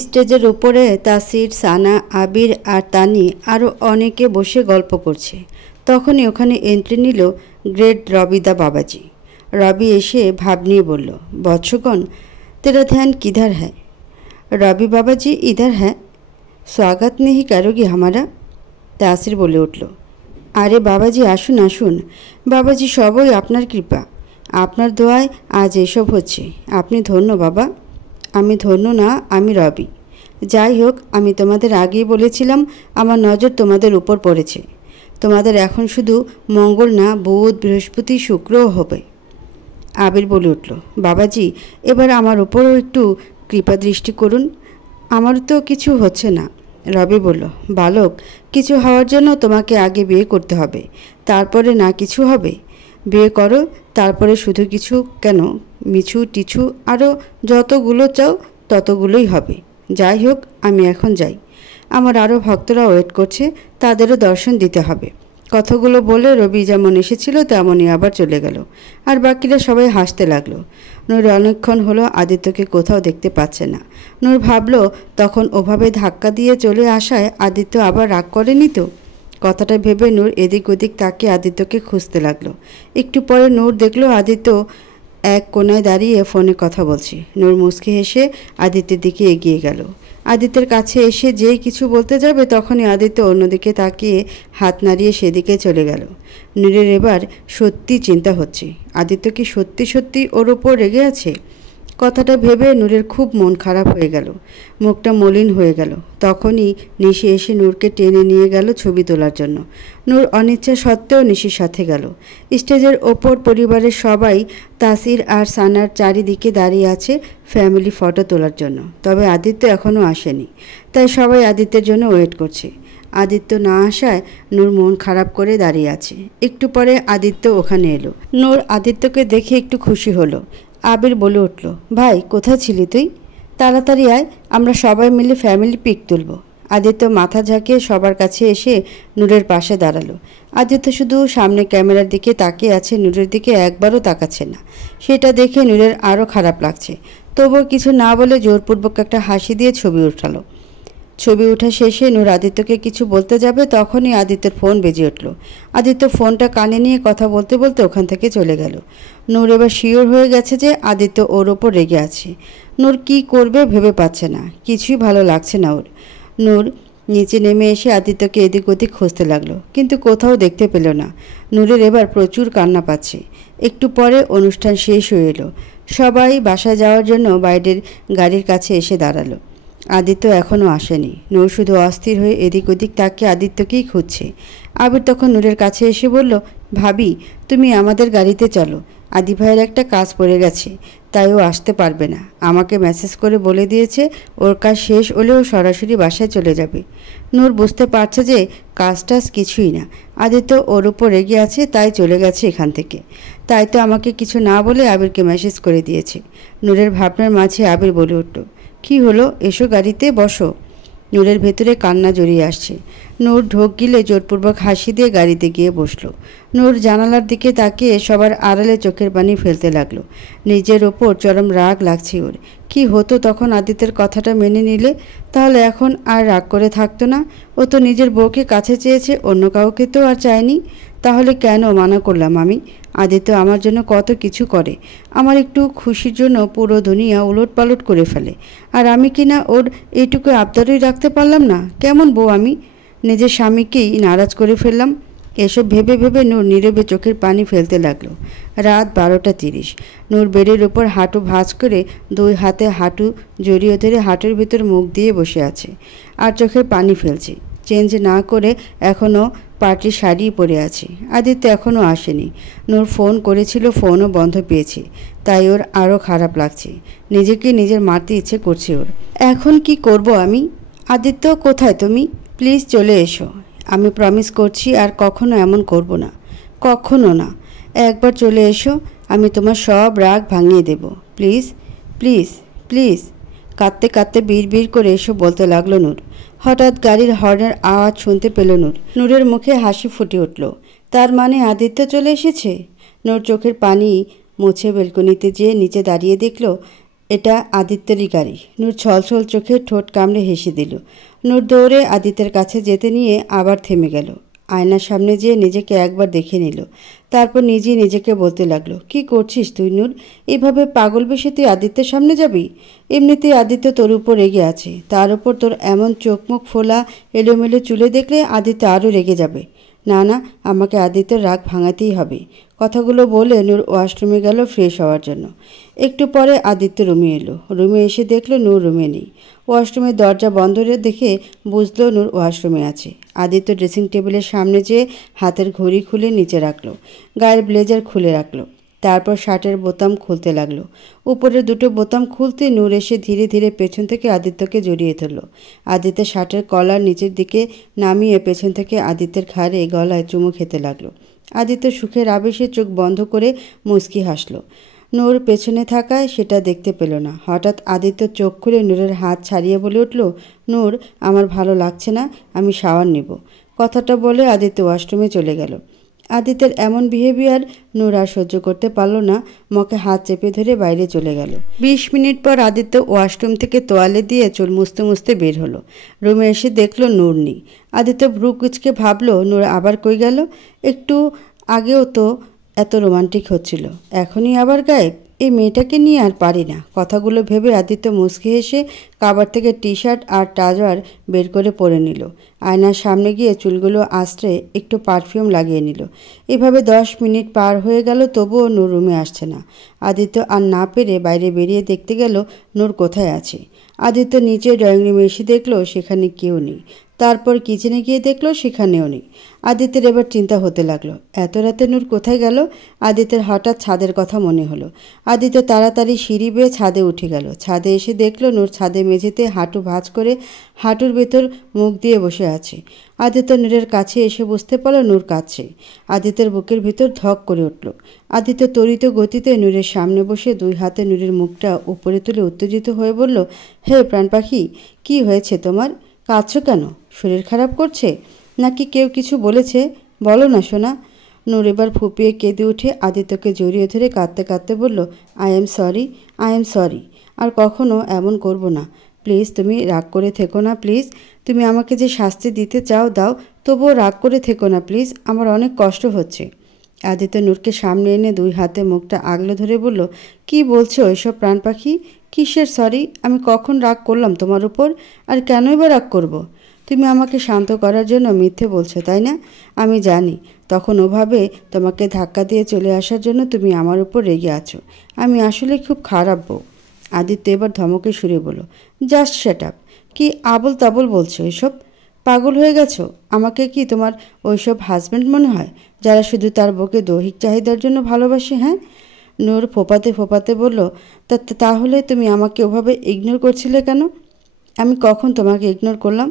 স্টেজের উপরে তাসির, সানা, আবির আর তানি আরও অনেকে বসে গল্প করছে। তখনই ওখানে এন্ট্রি নিল গ্রেট রবিদা বাবাজি। রবি এসে ভাব নিয়ে বলল, বৎসগণ, তেরা ধ্যান কিধার হ্যাঁ? রবি বাবাজি ইধার হ্যাঁ, স্বাগত নেই কারোগি হামারা। তাসির বলে উঠল, আরে বাবাজি আসুন আসুন, বাবাজি সবই আপনার কৃপা, আপনার দোয়ায় আজ এসব হচ্ছে, আপনি ধন্য বাবা। আমি ধন্য না, আমি রবি। যাই হোক, আমি তোমাদের আগেই বলেছিলাম আমার নজর তোমাদের উপর পড়েছে। তোমাদের এখন শুধু মঙ্গল না, বুধ, বৃহস্পতি, শুক্রও হবে। আবির বলে উঠল, বাবাজি এবার আমার উপরও একটু কৃপা দৃষ্টি করুন, আমার তো কিছু হচ্ছে না। রবি বলল, বালক, কিছু হওয়ার জন্য তোমাকে আগে বিয়ে করতে হবে, তারপরে না কিছু হবে। বিয়ে করো, তারপরে শুধু কিছু কেন, মিছু টিছু আরও যতগুলো চাও ততগুলোই হবে। যাই হোক, আমি এখন যাই, আমার আরও ভক্তরা ওয়েট করছে, তাদেরও দর্শন দিতে হবে। কথাগুলো বলে রবি যেমন এসেছিল তেমনই আবার চলে গেল, আর বাকিরা সবাই হাসতে লাগলো। নূর অনেকক্ষণ হলো আদিত্যকে কোথাও দেখতে পাচ্ছে না। নূর ভাবল, তখন ওভাবে ধাক্কা দিয়ে চলে আসায় আদিত্য আবার রাগ করেনি তো। কথাটা ভেবে নূর এদিক ওদিক তাকিয়ে আদিত্যকে খুঁজতে লাগলো। একটু পরে নূর দেখলো আদিত্য এক কোনায় দাঁড়িয়ে ফোনে কথা বলছে। নূর মুচকি হেসে আদিত্যের দিকে এগিয়ে গেল। আদিত্যের কাছে এসে যেই কিছু বলতে যাবে তখনই আদিত্য অন্যদিকে তাকিয়ে হাত নাড়িয়ে সেদিকে চলে গেল। নূরের এবার সত্যি চিন্তা হচ্ছে, আদিত্য কি সত্যি সত্যি ওর ওপর রেগে আছে? কথাটা ভেবে নূরের খুব মন খারাপ হয়ে গেল, মুখটা মলিন হয়ে গেল। তখনই নিশি এসে নূরকে টেনে নিয়ে গেল ছবি তোলার জন্য। নূর অনিচ্ছা সত্ত্বেও নিশির সাথে গেল। স্টেজের ওপর পরিবারের সবাই তাসির আর সানার চারিদিকে দাঁড়িয়ে আছে ফ্যামিলি ফটো তোলার জন্য। তবে আদিত্য এখনও আসেনি, তাই সবাই আদিত্যের জন্য ওয়েট করছে। আদিত্য না আসায় নূর মন খারাপ করে দাঁড়িয়ে আছে। একটু পরে আদিত্য ওখানে এলো। নূর আদিত্যকে দেখে একটু খুশি হলো। আবির বলে উঠল, ভাই কোথায় ছিলি তুই? তাড়াতাড়ি আয়, আমরা সবাই মিলে ফ্যামিলি পিক তুলব। আদিত্য মাথা ঝাঁকিয়ে সবার কাছে এসে নূরের পাশে দাঁড়ালো। আদিত্য শুধু সামনে ক্যামেরার দিকে তাকিয়ে আছে, নূরের দিকে একবারও তাকাচ্ছে না। সেটা দেখে নূরের আরও খারাপ লাগছে। তবুও কিছু না বলে জোরপূর্বক একটা হাসি দিয়ে ছবি উঠালো। ছবি ওঠা শেষে নূর আদিত্যকে কিছু বলতে যাবে তখনই আদিত্যের ফোন বেজে উঠল। আদিত্য ফোনটা কানে নিয়ে কথা বলতে বলতে ওখান থেকে চলে গেল। নূর এবার শিওর হয়ে গেছে যে আদিত্য ওর ওপর রেগে আছে। নূর কি করবে ভেবে পাচ্ছে না, কিছুই ভালো লাগছে না ওর। নূর নিচে নেমে এসে আদিত্যকে এদিক ওদিক খুঁজতে লাগলো, কিন্তু কোথাও দেখতে পেল না। নূরের এবার প্রচুর কান্না পাচ্ছে। একটু পরে অনুষ্ঠান শেষ হয়ে এলো। সবাই বাসায় যাওয়ার জন্য বাইরের গাড়ির কাছে এসে দাঁড়ালো। আদিত্য এখনও আসেনি। নূর শুধু অস্থির হয়ে এদিক ওদিক তাকিয়ে আদিত্যকেই খুঁজছে। আবির তখন নূরের কাছে এসে বলল, ভাবি তুমি আমাদের গাড়িতে চলো, আদি ভাইয়ের একটা কাজ পড়ে গেছে, তাই ও আসতে পারবে না। আমাকে মেসেজ করে বলে দিয়েছে ওর কাজ শেষ হলেও সরাসরি বাসায় চলে যাবে। নূর বুঝতে পারছে যে কাজটা কিছুই না, আদিত্য ওর উপর রেগে আছে তাই চলে গেছে এখান থেকে। তাই তো আমাকে কিছু না বলে আবিরকে মেসেজ করে দিয়েছে। নূরের ভাবনার মাঝে আবির বলে উঠল, কি হলো, এসো গাড়িতে বসো। নূরের ভেতরে কান্না জড়িয়ে আসছে। নূর ঢোক গিলে জোরপূর্বক হাসি দিয়ে গাড়িতে গিয়ে বসলো। নূর জানালার দিকে তাকিয়ে সবার আড়ালে চোখের পানি ফেলতে লাগলো। নিজের ওপর চরম রাগ লাগছে ওর। কি হতো তখন আদিত্যের কথাটা মেনে নিলে? তাহলে এখন আর রাগ করে থাকতো না। ও তো নিজের বউকে কাছে চেয়েছে, অন্য কাউকে তো আর চায়নি। তাহলে কেন মানা করলাম আমি? আদিত্য আমার জন্য কত কিছু করে, আমার একটু খুশির জন্য পুরো দুনিয়া উলটপালট করে ফেলে, আর আমি কিনা ওর এইটুকু আবদারই রাখতে পারলাম না। কেমন বউ আমি, নিজের স্বামীকেই নারাজ করে ফেললাম। এসব ভেবে ভেবে নূর নীরবে চোখের পানি ফেলতে লাগলো। রাত 12:30। নূর বেডের ওপর হাঁটু ভাঁজ করে দুই হাতে হাঁটু জড়িয়ে ধরে হাঁটুর ভিতর মুখ দিয়ে বসে আছে আর চোখের পানি ফেলছে। চেঞ্জ না করে এখনও পার্টির শাড়ি পরে আছে। আদিত্য এখনও আসেনি। নূর ফোন করেছিল, ফোনও বন্ধ পেয়েছে, তাই ওর আরও খারাপ লাগছে। নিজেকে নিজের মারতে ইচ্ছে করছে ওর। এখন কি করব আমি? আদিত্য কোথায় তুমি? প্লিজ চলে এসো। আমি প্রমিস করছি আর কখনো এমন করব না, কখনো না। একবার চলে এসো, আমি তোমার সব রাগ ভাঙিয়ে দেব। Please please please. কাঁদতে কাঁদতে বিড় করে এসো বলতে লাগলো নূর। হঠাৎ গাড়ির হর্নের আওয়াজ শুনতে পেল নূর। নূরের মুখে হাসি ফুটে উঠল। তার মানে আদিত্য চলে এসেছে। নূর চোখের পানি মুছে বেলকনিতে যেয়ে নিচে দাঁড়িয়ে দেখল এটা আদিত্যেরই গাড়ি। নূর ছলছল চোখে ঠোঁট কামড়ে হেসে দিল। নূর দৌড়ে আদিত্যের কাছে যেতে নিয়ে আবার থেমে গেল। আয়নার সামনে যেয়ে নিজেকে একবার দেখে নিল। তারপর নিজেই নিজেকে বলতে লাগলো, কি করছিস তুই নূর? এভাবে পাগল বেশে তুই আদিত্যের সামনে যাবি? এমনিতেই আদিত্য তোর উপর রেগে আছে, তার উপর তোর এমন চোখ মুখ ফোলা এলোমেলো চুলে দেখলে আদিত্য আরও রেগে যাবে। না না, আমাকে আদিত্যের রাগ ভাঙাতেই হবে। কথাগুলো বলে নূর ওয়াশরুমে গেল ফ্রেশ হওয়ার জন্য। একটু পরে আদিত্য রুমে এলো। রুমে এসে দেখলো নূর রুমে নেই। ওয়াশরুমের দরজা বন্ধ দেখে বুঝলো নূর ওয়াশরুমে আছে। আদিত্য ড্রেসিং টেবিলের সামনে যেয়ে হাতের ঘড়ি খুলে নিচে রাখলো, গায়ের ব্লেজার খুলে রাখলো। তারপর শার্টের বোতাম খুলতে লাগলো। উপরের দুটো বোতাম খুলতে নূর এসে ধীরে ধীরে পেছন থেকে আদিত্যকে জড়িয়ে ধরল। আদিত্য শার্টের কলার নিচের দিকে নামিয়ে পেছন থেকে আদিত্যের ঘাড়ে গলায় চুমু খেতে লাগলো। আদিত্য সুখের আবেশে চোখ বন্ধ করে মুচকি হাসল। নূর পেছনে থাকায় সেটা দেখতে পেল না। হঠাৎ আদিত্য চোখ খুলে নূরের হাত ছাড়িয়ে বলে উঠল, নূর, আমার ভালো লাগছে না, আমি শাওয়ার নেব। কথাটা বলে আদিত্য ওয়াশরুমে চলে গেল। আদিত্যের এমন বিহেভিয়ার নূর আর সহ্য করতে পারল না। মুখে হাত চেপে ধরে বাইরে চলে গেল। 20 মিনিট পর আদিত্য ওয়াশরুম থেকে তোয়ালে দিয়ে চুল মুছতে মুছতে বের হলো। রুমে এসে দেখলো নূর নেই। আদিত্য ভ্রু কুঁচকে ভাবলো, নূর আবার কই গেল? একটু আগেও তো এত রোমান্টিক হচ্ছিল, এখনই আবার গায়েব। এই মেয়েটাকে নিয়ে আর পারি না। কথাগুলো ভেবে আদিত্য মুচকি হেসে কাবার থেকে টি শার্ট আর ট্রাউজার বের করে পরে নিল। আয়নার সামনে গিয়ে চুলগুলো আঁচড়ে একটু পারফিউম লাগিয়ে নিল। এভাবে 10 মিনিট পার হয়ে গেল, তবুও নূর রুমে আসছে না। আদিত্য আর না পেরে বাইরে বেরিয়ে দেখতে গেল নূর কোথায় আছে। আদিত্য নিচে ড্রয়িং রুমে এসে দেখলো সেখানে কেউ নেই। তারপর কিচেনে গিয়ে দেখলো সেখানেও নেই। আদিত্যের এবার চিন্তা হতে লাগলো, এত রাতে নূর কোথায় গেল? আদিত্যের হঠাৎ ছাদের কথা মনে হলো। আদিত্য তাড়াতাড়ি সিঁড়ি বেয়ে ছাদে উঠে গেল। ছাদে এসে দেখলো নূর ছাদে মেঝেতে হাঁটু ভাঁজ করে হাঁটুর ভেতর মুখ দিয়ে বসে আছে। আদিত্য নূরের কাছে এসে বুঝতে পারল নূর কাঁদছে। আদিত্যের বুকের ভেতর ধক করে উঠল। আদিত্য ত্বরিত গতিতে নূরের সামনে বসে দুই হাতে নূরের মুখটা উপরে তুলে উত্তেজিত হয়ে বলল, হে প্রাণ পাখি, কি হয়েছে তোমার? কাঁদছো কেন? শরীর খারাপ করছে নাকি কেউ কিছু বলেছে? বলো না সোনা। নূর এবার ফুপিয়ে কেঁদে উঠে আদিত্যকে জড়িয়ে ধরে কাঁদতে কাঁদতে বলল, আই এম সরি, আর কখনো এমন করব না। প্লিজ তুমি রাগ করে থেকো না, প্লিজ। তুমি আমাকে যে শাস্তি দিতে চাও দাও, তবুও রাগ করে থেকো না প্লিজ, আমার অনেক কষ্ট হচ্ছে। আদিত্য নূরকে সামনে এনে দুই হাতে মুখটা আগলে ধরে বলল, কি বলছো এসব প্রাণ পাখি? কিসের সরি? আমি কখন রাগ করলাম তোমার উপর? আর কেনই বা রাগ করব? তুমি আমাকে শান্ত করার জন্য মিথ্যে বলছো, তাই না? আমি জানি তখন ওভাবে তোমাকে ধাক্কা দিয়ে চলে আসার জন্য তুমি আমার উপর রেগে আছো। আমি আসলে খুব খারাপ বউ। আদিত্য এবার ধমকে সুরে বলল, জাস্ট শ্যাট আপ। কি আবল তাবল বলছো এসব? পাগল হয়ে গেছো? আমাকে কি তোমার ওইসব হাজব্যান্ড মনে হয় যারা শুধু তার বউকে দৈহিক চাহিদার জন্য ভালোবাসে? হ্যাঁ? নূর ফোপাতে ফোপাতে বলল, তাহলে তুমি আমাকে ওভাবে ইগনোর করছিলে কেন? আমি কখন তোমাকে ইগনোর করলাম?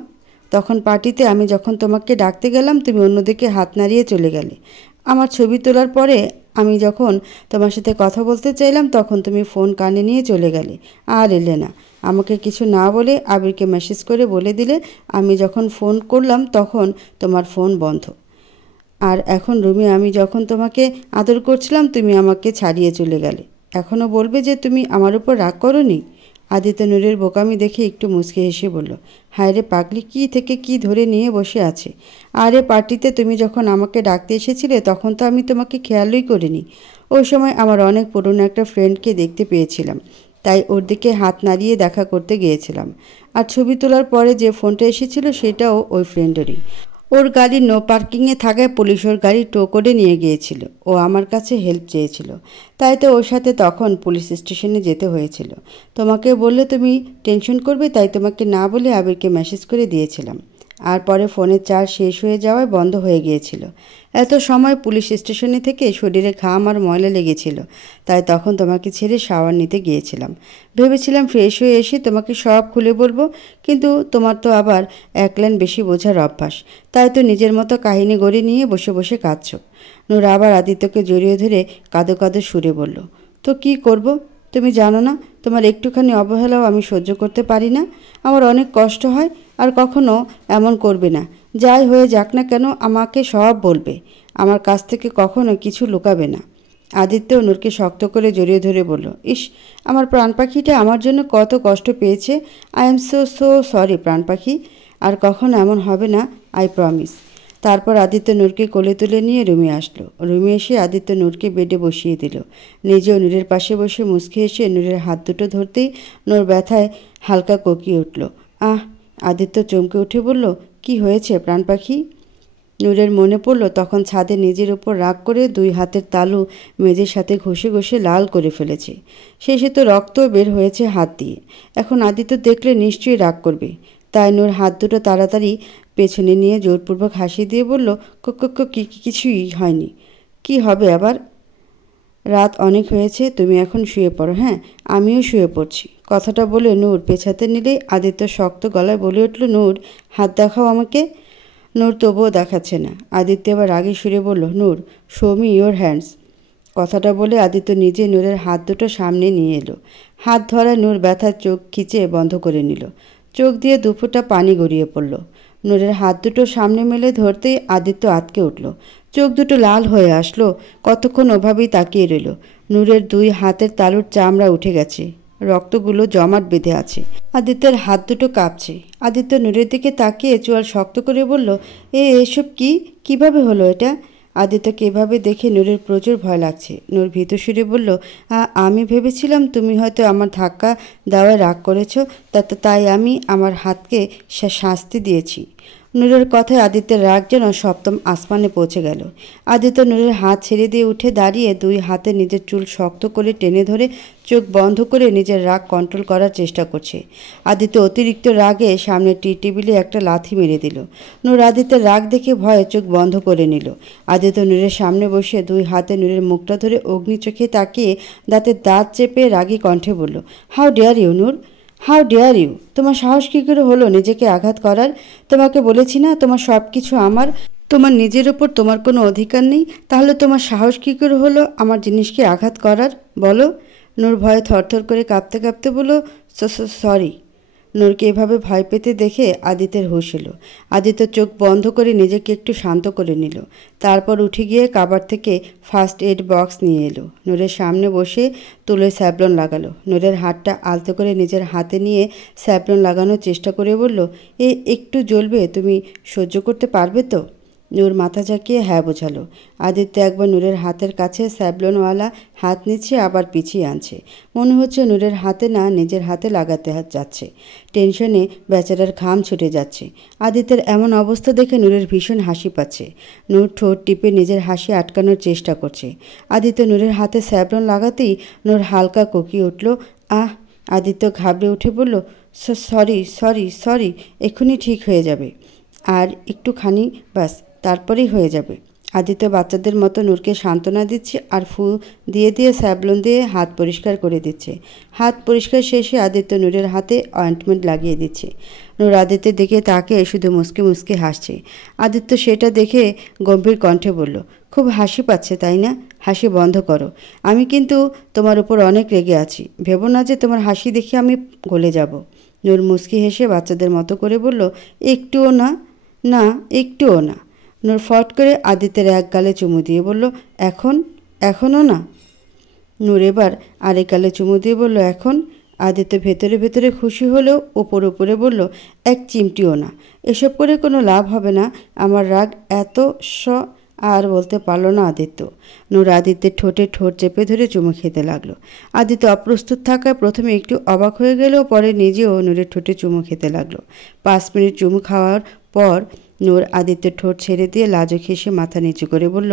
তখন পার্টিতে আমি যখন তোমাকে ডাকতে গেলাম তুমি অন্যদিকে হাত নাড়িয়ে চলে গেলে। আমার ছবি তোলার পরে আমি যখন তোমার সাথে কথা বলতে চাইলাম তখন তুমি ফোন কানে নিয়ে চলে গেলে, আর এলে না। আমাকে কিছু না বলে আবিরকে মেসেজ করে বলে দিলে আমি যখন ফোন করলাম তখন তোমার ফোন বন্ধ। আর এখন রুমে আমি যখন তোমাকে আদর করছিলাম তুমি আমাকে ছাড়িয়ে চলে গেলে। এখনও বলবে যে তুমি আমার উপর রাগ করোনি? আদিত্য নূরের বোকামি দেখে একটু মুচকে হেসে বলল, হায় রে পাগলি, কি থেকে কি ধরে নিয়ে বসে আছে। আরে পার্টিতে তুমি যখন আমাকে ডাকতে এসেছিলে তখন তো আমি তোমাকে খেয়ালই করিনি। ওই সময় আমার অনেক পুরনো একটা ফ্রেন্ডকে দেখতে পেয়েছিলাম, তাই ওর দিকে হাত নাড়িয়ে দেখা করতে গিয়েছিলাম। আর ছবি তোলার পরে যে ফোনটা এসেছিল সেটাও ওই ফ্রেন্ডেরই। ওর গাড়ি নো পার্কিংয়ে থাকায় পুলিশ ওর গাড়ি টো করে নিয়ে গিয়েছিল। ও আমার কাছে হেল্প চেয়েছিল, তাই তো ওর সাথে তখন পুলিশ স্টেশনে যেতে হয়েছিল। তোমাকে বললে তুমি টেনশন করবে, তাই তোমাকে না বলে আবিরকে মেসেজ করে দিয়েছিলাম। আর পরে ফোনের চার্জ শেষ হয়ে যাওয়ায় বন্ধ হয়ে গিয়েছিল। এত সময় পুলিশ স্টেশনে থেকে শরীরে ঘাম আর ময়লা লেগেছিল, তাই তখন তোমাকে ছেড়ে শাওয়ার নিতে গিয়েছিলাম। ভেবেছিলাম ফ্রেশ হয়ে এসে তোমাকে সব খুলে বলবো, কিন্তু তোমার তো আবার এক লাইন বেশি বোঝার অভ্যাস, তাই তো নিজের মতো কাহিনী গড়ে নিয়ে বসে বসে কাঁদছ। নূর আবার আদিত্যকে জড়িয়ে ধরে কাঁদো কাঁদো সুরে বলল, তো কি করব? তুমি জানো না তোমার একটুখানি অবহেলাও আমি সহ্য করতে পারি না। আমার অনেক কষ্ট হয়। আর কখনো এমন করবে না। যাই হয়ে যাক না কেন আমাকে সব বলবে। আমার কাছ থেকে কখনো কিছু লুকাবে না। আদিত্য নূরকে শক্ত করে জড়িয়ে ধরে বলল, ইস, আমার প্রাণ পাখিটা আমার জন্য কত কষ্ট পেয়েছে। I am so so sorry প্রাণ পাখি, আর কখনো এমন হবে না, আই প্রমিস। তারপর আদিত্য নূরকে কোলে তুলে নিয়ে রুমে আসলো। রুমে এসে আদিত্য নূরকে বেডে বসিয়ে দিল। নিজেও নূরের পাশে বসে মুচকি এসে নূরের হাত দুটো ধরতেই নূর ব্যথায় হালকা কোকিয়ে উঠল। আহ! আদিত্য চমকে উঠে বলল, কি হয়েছে প্রাণ পাখি? নূরের মনে পড়ল তখন ছাদে নিজের উপর রাগ করে 2 হাতের তালু মেঝের সাথে ঘষে ঘষে লাল করে ফেলেছে। শেষে তো রক্তও বের হয়েছে হাত দিয়ে। এখন আদিত্য দেখলে নিশ্চয়ই রাগ করবে। তাই নূর হাত দুটো তাড়াতাড়ি পেছনে নিয়ে জোরপূর্বক হাসি দিয়ে বলল, কিছুই হয়নি। কি হবে আবার? রাত অনেক হয়েছে, তুমি এখন শুয়ে পড়ো। হ্যাঁ, আমিও শুয়ে পড়ছি। কথাটা বলে নূর পেছাতে নিলেই আদিত্য শক্ত গলায় বলে উঠল, নূর, হাত দেখাও আমাকে। নূর তবুও দেখাচ্ছে না। আদিত্য এবার রাগে সুরে বলল, নূর, শো মি ইয়োর হ্যান্ডস। কথাটা বলে আদিত্য নিজে নূরের হাত দুটো সামনে নিয়ে এলো। হাত ধরায় নূর ব্যথার চোখ খিচে বন্ধ করে নিল। চোখ দিয়ে 2 ফোঁটা পানি গড়িয়ে পড়ল। নূরের হাত দুটো সামনে মেলে ধরতেই আদিত্য আঁতকে উঠল। চোখ দুটো লাল হয়ে আসলো। কতক্ষণ ওভাবেই তাকিয়ে রইল। নূরের 2 হাতের তালুর চামড়া উঠে গেছে, রক্তগুলো জমাট বেঁধে আছে। আদিত্যের হাত দুটো কাঁপছে। আদিত্য নূরের দিকে তাকিয়ে চোয়াল শক্ত করে বলল, এসব কিভাবে হলো এটা? আদিত্যকে এভাবে দেখে নূরের প্রচুর ভয় লাগছে। নূর ভীত সুরে বলল, আমি ভেবেছিলাম তুমি হয়তো আমার ধাক্কা দেওয়ায় রাগ করেছ, তাই আমি আমার হাতকে শাস্তি দিয়েছি। নূরের কথায় আদিত্যের রাগ যেন সপ্তম আসমানে পৌঁছে গেল। আদিত্য নূরের হাত ছেড়ে দিয়ে উঠে দাঁড়িয়ে 2 হাতে নিজের চুল শক্ত করে টেনে ধরে চোখ বন্ধ করে নিজের রাগ কন্ট্রোল করার চেষ্টা করছে। আদিত্য অতিরিক্ত রাগে সামনে টেবিলে একটা লাথি মেরে দিল। নূর আদিত্যের রাগ দেখে ভয়ে চোখ বন্ধ করে নিল। আদিত্য নূরের সামনে বসে 2 হাতে নূরের মুখটা ধরে অগ্নি চোখে তাকিয়ে দাঁতের দাঁত চেপে রাগী কণ্ঠে বলল, how dare you Noor, how dare you! তোমার সাহস কী করে হলো নিজেকে আঘাত করার? তোমাকে বলেছি না তোমার সব কিছু আমার, তোমার নিজের ওপর তোমার কোনো অধিকার নেই। তাহলে তোমার সাহস কী করে হলো আমার জিনিসকে আঘাত করার, বলো? নূর ভয়ে থরথর করে কাঁপতে কাঁপতে বলল, সরি। নূরকে এভাবে ভয় পেতে দেখে আদিত্যের হুঁশ এলো। আদিত্য চোখ বন্ধ করে নিজেকে একটু শান্ত করে নিল। তারপর উঠে গিয়ে কাবার থেকে ফার্স্ট এড বক্স নিয়ে এলো। নূরের সামনে বসে তুলোয় স্যাভলন লাগালো। নূরের হাতটা আলতো করে নিজের হাতে নিয়ে স্যাভলন লাগানোর চেষ্টা করে বলল, একটু জ্বলবে, তুমি সহ্য করতে পারবে তো? নূর মাথা ঝাঁকিয়ে হ্যাঁ বোঝালো। আদিত্য একবার নূরের হাতের কাছে স্যাভলনওয়ালা হাত নিচ্ছে, আবার পিছিয়ে আনছে। মনে হচ্ছে নূরের হাতে না নিজের হাতে লাগাতে যাচ্ছে। টেনশনে বেচারার ঘাম ছুটে যাচ্ছে। আদিত্যের এমন অবস্থা দেখে নূরের ভীষণ হাসি পাচ্ছে। নূর ঠোঁট টিপে নিজের হাসি আটকানোর চেষ্টা করছে। আদিত্য নূরের হাতে স্যাভলন লাগাতেই নূর হালকা কোকিয়ে উঠল। আহ! আদিত্য ঘাবড়ে উঠে বলল, সরি, এক্ষুনি ঠিক হয়ে যাবে, আর একটুখানি, ব্যাস, তারপরেই হয়ে যাবে। আদিত্য বাচ্চাদের মতো নূরকে সান্ত্বনা দিচ্ছে আর ফু দিয়ে দিয়ে স্যাভলন দিয়ে হাত পরিষ্কার করে দিচ্ছে। হাত পরিষ্কার শেষে আদিত্য নূরের হাতে অয়েন্টমেন্ট লাগিয়ে দিচ্ছে। নূর আদিত্যের দিকে তাকে শুধু মুসকে মুসকে হাসছে। আদিত্য সেটা দেখে গম্ভীর কণ্ঠে বলল, খুব হাসি পাচ্ছে তাই না? হাসি বন্ধ করো। আমি কিন্তু তোমার উপর অনেক রেগে আছি। ভেবো না যে তোমার হাসি দেখে আমি গলে যাব। নূর মুচকি হেসে বাচ্চাদের মতো করে বলল, একটুও না, একটুও না। নূর ফট করে আদিত্যের এক গালে চুমু দিয়ে বলল, এখনও না? নূর এবার আরেক গালে চুমু দিয়ে বলল, এখন? আদিত্য ভেতরে ভেতরে খুশি হলেও উপরে বলল, এক চিমটিও না। এসব করে কোনো লাভ হবে না। আমার রাগ এত আর বলতে পারল না আদিত্য। নূর আদিত্যের ঠোঁটে ঠোঁট চেপে ধরে চুমু খেতে লাগলো। আদিত্য অপ্রস্তুত থাকায় প্রথমে একটু অবাক হয়ে গেলেও পরে নিজেও নূরের ঠোঁটে চুমু খেতে লাগলো। 5 মিনিট চুমু খাওয়ার পর নূর আদিত্যের ঠোঁট ছেড়ে দিয়ে লাজুক হেসে মাথা নিচু করে বলল,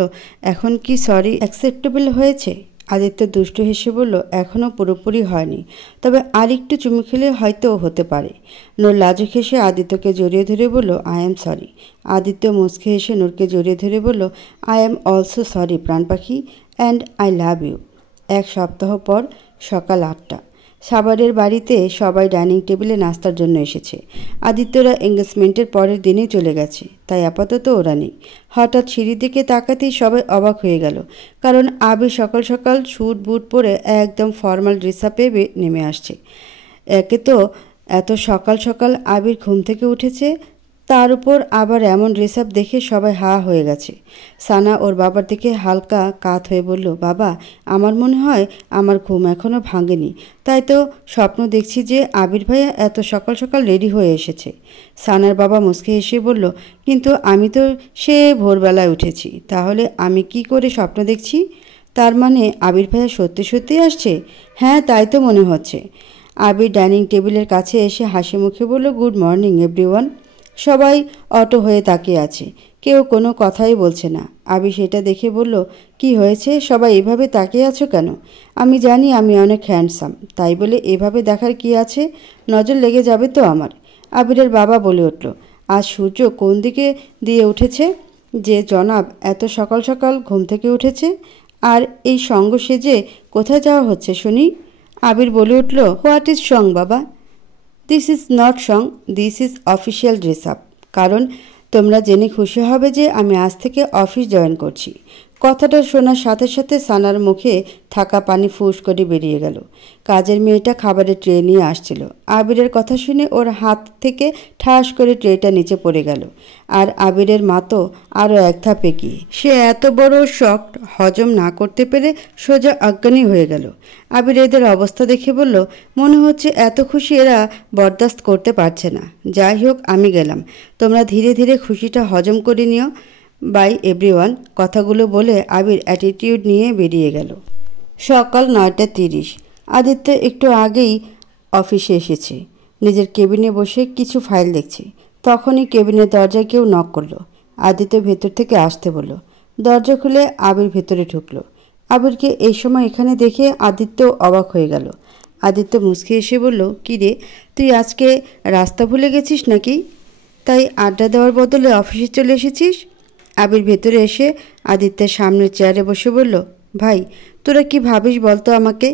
এখন কি সরি অ্যাকসেপ্টেবল হয়েছে? আদিত্য দুষ্টু হেসে বলল, এখনও পুরোপুরি হয়নি, তবে আর একটু চুমু খেলে হয়তো হতে পারে। নূর লাজুক হেসে আদিত্যকে জড়িয়ে ধরে বলল, আই এম সরি। আদিত্য মুচকি হেসে নূরকে জড়িয়ে ধরে বলল, আই এম অলসো সরি প্রাণ পাখি, অ্যান্ড আই লাভ ইউ। 1 সপ্তাহ পর সকাল 8টা। সাবারের বাড়িতে সবাই ডাইনিং টেবিলে নাস্তার জন্য এসেছে। আদিত্যরা এঙ্গেজমেন্টের পরের দিনেই চলে গেছে, তাই আপাতত ওরা নেই। হঠাৎ সিঁড়ির দিকে তাকাতেই সবাই অবাক হয়ে গেল, কারণ আবির সকাল সকাল স্যুট বুট পরে একদম ফর্মাল ড্রেস আপে নেমে আসছে। একে তো এত সকাল সকাল আবির ঘুম থেকে উঠেছে, তার উপর আবার এমন ড্রেস আপ দেখে সবাই হা হয়ে গেছে। সানা ওর বাবার দিকে হালকা কাত হয়ে বলল, বাবা, আমার মনে হয় আমার ঘুম এখনও ভাঙেনি, তাই তো স্বপ্ন দেখছি যে আবির ভাইয়া এত সকাল সকাল রেডি হয়ে এসেছে। সানার বাবা মুচকি হেসে বলল, কিন্তু আমি তো সে ভোরবেলায় উঠেছি, তাহলে আমি কি করে স্বপ্ন দেখছি? তার মানে আবির ভাইয়া সত্যি সত্যি আসছে? হ্যাঁ, তাই তো মনে হচ্ছে। আবির ডাইনিং টেবিলের কাছে এসে হাসি মুখে বলল, গুড মর্নিং এভরিওয়ান। সবাই অটো হয়ে তাকিয়ে আছে, কেউ কোনো কথাই বলছে না। আবির সেটা দেখে বলল, কি হয়েছে, সবাই এভাবে তাকিয়ে আছো কেন? আমি জানি আমি অনেক হ্যান্ডসাম, তাই বলে এভাবে দেখার কি আছে? নজর লেগে যাবে তো আমার। আবিরের বাবা বলে উঠল, আজ সূর্য কোন দিকে দিয়ে উঠেছে যে জনাব এত সকাল সকাল ঘুম থেকে উঠেছে? আর এই সঙ্গ সেজে কোথায় যাওয়া হচ্ছে শুনি? আবির বলে উঠল, হোয়াট ইজ সং বাবা? This is not song, this is official dress up. কারণ তোমরা জেনে খুশি হবে যে আমি আজ থেকে অফিস জয়েন করছি। কথাটা শোনার সাথে সাথে সানার মুখে থাকা পানি ফুস করে বেরিয়ে গেল। কাজের মেয়েটা খাবারের ট্রে নিয়ে আসছিল। আবিরের কথা শুনে ওর হাত থেকে ঠাস করে ট্রেটা নিচে পড়ে গেল। আর আবিরের মা তো আরও এক ধাপ এগিয়ে। সে এত বড় শক হজম না করতে পেরে সোজা অজ্ঞানী হয়ে গেল। আবির এদের অবস্থা দেখে বলল, মনে হচ্ছে এত খুশি এরা বরদাস্ত করতে পারছে না। যাই হোক, আমি গেলাম, তোমরা ধীরে ধীরে খুশিটা হজম করে নিও। By everyone. কথাগুলো বলে আবির অ্যাটিটিউড নিয়ে বেরিয়ে গেল। সকাল 9:30। আদিত্য একটু আগেই অফিসে এসেছে। নিজের কেবিনে বসে কিছু ফাইল দেখছে। তখনই কেবিনের দরজায় কেউ নক করলো। আদিত্য ভেতর থেকে আসতে বলল। দরজা খুলে আবির ভেতরে ঢুকলো। আবিরকে এই সময় এখানে দেখে আদিত্য অবাক হয়ে গেল। আদিত্য মুচকি এসে বলল, কী রে, তুই আজকে রাস্তা ভুলে গেছিস নাকি? তাই আড্ডা দেওয়ার বদলে অফিসে চলে এসেছিস? আবির ভেতরে এসে আদিত্যের সামনের চেয়ারে বসে বলল, ভাই, তোরা কি ভাবিস বলতো আমাকে?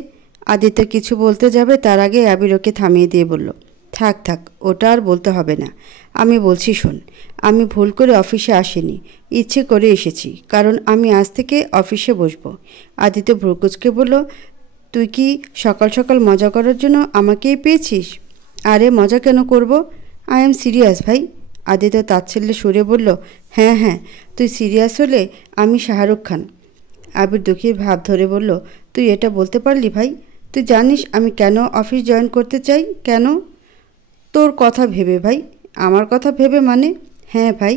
আদিত্য কিছু বলতে যাবে তার আগে আবির ওকে থামিয়ে দিয়ে বলল, থাক থাক, ওটা আর বলতে হবে না। আমি বলছি শোন, আমি ভুল করে অফিসে আসিনি, ইচ্ছে করে এসেছি, কারণ আমি আজ থেকে অফিসে বসবো। আদিত্য ভ্রুকুচকে বলল, তুই কি সকাল সকাল মজা করার জন্য আমাকেই পেয়েছিস? আরে মজা কেন করব, আই এম সিরিয়াস ভাই। আদিত্য তাচ্ছিল্যে সুরে বলল, হ্যাঁ হ্যাঁ, তুই সিরিয়াস হলে আমি শাহরুখ খান। আবির দুঃখীর ভাব ধরে বলল, তুই এটা বলতে পারলি ভাই? তুই জানিস আমি কেন অফিস জয়েন করতে চাই? কেন? তোর কথা ভেবে ভাই। আমার কথা ভেবে মানে? হ্যাঁ ভাই,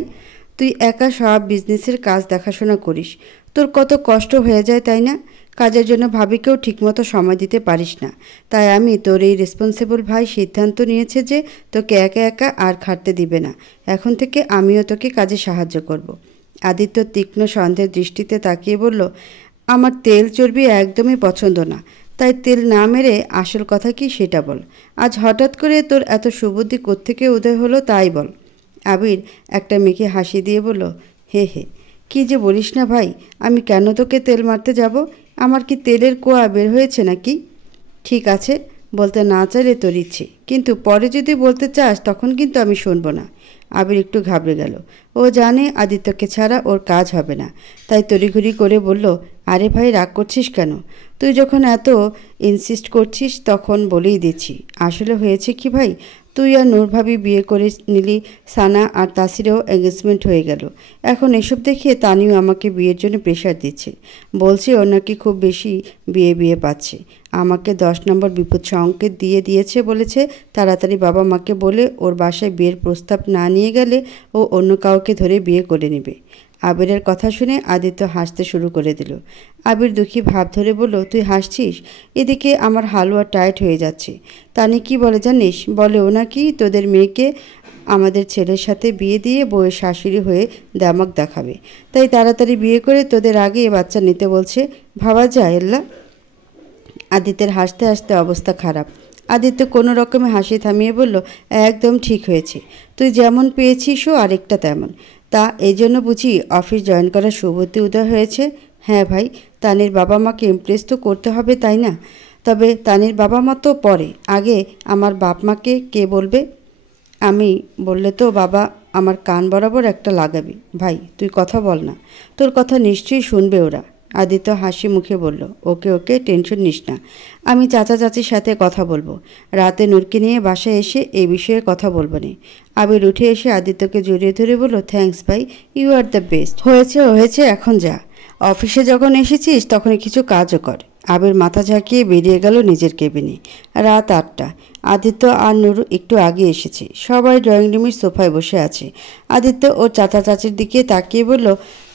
তুই একা সব বিজনেসের কাজ দেখাশোনা করিস, তোর কত কষ্ট হয়ে যায় তাই না? কাজের জন্য ভাবিকেও ঠিকমতো সময় দিতে পারিস না। তাই আমি তোর এই রেসপন্সিবল ভাই সিদ্ধান্ত নিয়েছে যে তোকে একা একা আর খাটতে দিবে না। এখন থেকে আমিও তোকে কাজে সাহায্য করব। আদিত্য তীক্ষ্ণ সন্দেহের দৃষ্টিতে তাকিয়ে বলল, আমার তেল চর্বি একদমই পছন্দ না, তাই তেল না মেরে আসল কথা কি সেটা বল। আজ হঠাৎ করে তোর এত সুবুদ্ধি কোত্থেকে উদয় হলো তাই বল। আবির একটা মেখে হাসি দিয়ে বলল, হে হে, কী যে বলিস না ভাই, আমি কেন তোকে তেল মারতে যাব? আমার কি তেলের কোয়া বের হয়েছে নাকি? ঠিক আছে, বলতে না চাইলে তোর ইচ্ছে, কিন্তু পরে যদি বলতে চাস তখন কিন্তু আমি শুনবো না। আবির একটু ঘাবড়ে গেল। ও জানে আদিত্যকে ছাড়া ওর কাজ হবে না, তাই তড়িঘড়ি করে বলল, আরে ভাই, রাগ করছিস কেন? তুই যখন এত ইনসিস্ট করছিস তখন বলেই দিচ্ছি। আসলে হয়েছে কি ভাই, তুই আর নূর ভাবি বিয়ে করে নিলি, সানা আর তাসিরেও এঙ্গেজমেন্ট হয়ে গেল। এখন এসব দেখে তানিও আমাকে বিয়ের জন্য প্রেশার দিচ্ছে, বলছে ওর নাকি খুব বেশি বিয়ে পাচ্ছে। আমাকে 10 নম্বর বিপদ সংকেত দিয়েছে, বলেছে তাড়াতাড়ি বাবা মাকে বলে ওর বাসায় বিয়ের প্রস্তাব না নিয়ে গেলে ও অন্য কাউকে ধরে বিয়ে করে নেবে। আবিরের কথা শুনে আদিত্য হাসতে শুরু করে দিল। আবির দুঃখী ভাব ধরে বলল, তুই হাসছিস? এদিকে আমার হালুয়া টাইট হয়ে যাচ্ছে। তানি কি বলে জানিস? বলে ও নাকি তোদের মেয়েকে আমাদের ছেলের সাথে বিয়ে দিয়ে বউয়ের শাশুড়ি হয়ে দামাক দেখাবে, তাই তাড়াতাড়ি বিয়ে করে তোদের আগে এ বাচ্চা নিতে বলছে। ভাবা যায় এল্লা? আদিত্যের হাসতে হাসতে অবস্থা খারাপ। আদিত্য কোনো রকমে হাসি থামিয়ে বলল, একদম ঠিক হয়েছে, তুই যেমন পেয়েছিসও আরেকটা তেমন। তা এই জন্য বুঝি অফিস জয়েন করার সুবুদ্ধি উদয় হয়েছে? হ্যাঁ ভাই, তানির বাবা মাকে ইমপ্রেস তো করতে হবে তাই না? তবে তানির বাবা মা তো পরে, আগে আমার বাপ মাকে কে বলবে? আমি বললে তো বাবা আমার কান বরাবর একটা লাগাবি। ভাই তুই কথা বল না, তোর কথা নিশ্চয়ই শুনবে ওরা। আদিত্য হাসি মুখে বলল, ওকে ওকে, টেনশন নিস না, আমি চাচা চাচির সাথে কথা বলবো। রাতে নূরকে নিয়ে বাসায় এসে এই বিষয়ে কথা বলবো না। আবির উঠে এসে আদিত্যকে জড়িয়ে ধরে বলল, থ্যাঙ্কস ভাই, ইউ আর দ্য বেস্ট। হয়েছে হয়েছে, এখন যা। অফিসে যখন এসেছিস তখন কিছু কাজও কর। আবির মাথা ঝাঁকিয়ে বেরিয়ে গেল নিজের কেবিনে। রাত 8টা। আদিত্য আর নূর একটু আগে এসেছে। সবাই ড্রয়িং রুমের সোফায় বসে আছে। আদিত্য ওর চাচা চাচির দিকে তাকিয়ে বলল,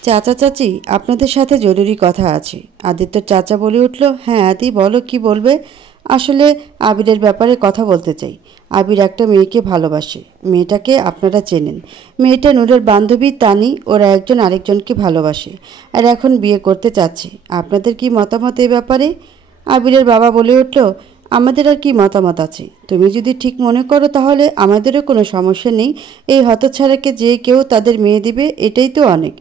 চাচা চাচি, আপনাদের সাথে জরুরি কথা আছে। আদিত্যর চাচা বলে উঠল, হ্যাঁ আদি, বলো, কি বলবে? আসলে আবিরের ব্যাপারে কথা বলতে চাই। আবির একটা মেয়েকে ভালোবাসে। মেয়েটাকে আপনারা চেনেন। মেয়েটা নূরের বান্ধবী তানি। ওরা একজন আরেকজনকে ভালোবাসে আর এখন বিয়ে করতে চাচ্ছে। আপনাদের কি মতামত এই ব্যাপারে? আবিরের বাবা বলে উঠল, আমাদের আর কি মতামত আছে? তুমি যদি ঠিক মনে করো তাহলে আমাদেরও কোনো সমস্যা নেই। এই হতচ্ছাড়াকে যে কেউ তাদের মেয়ে দিবে, এটাই তো অনেক।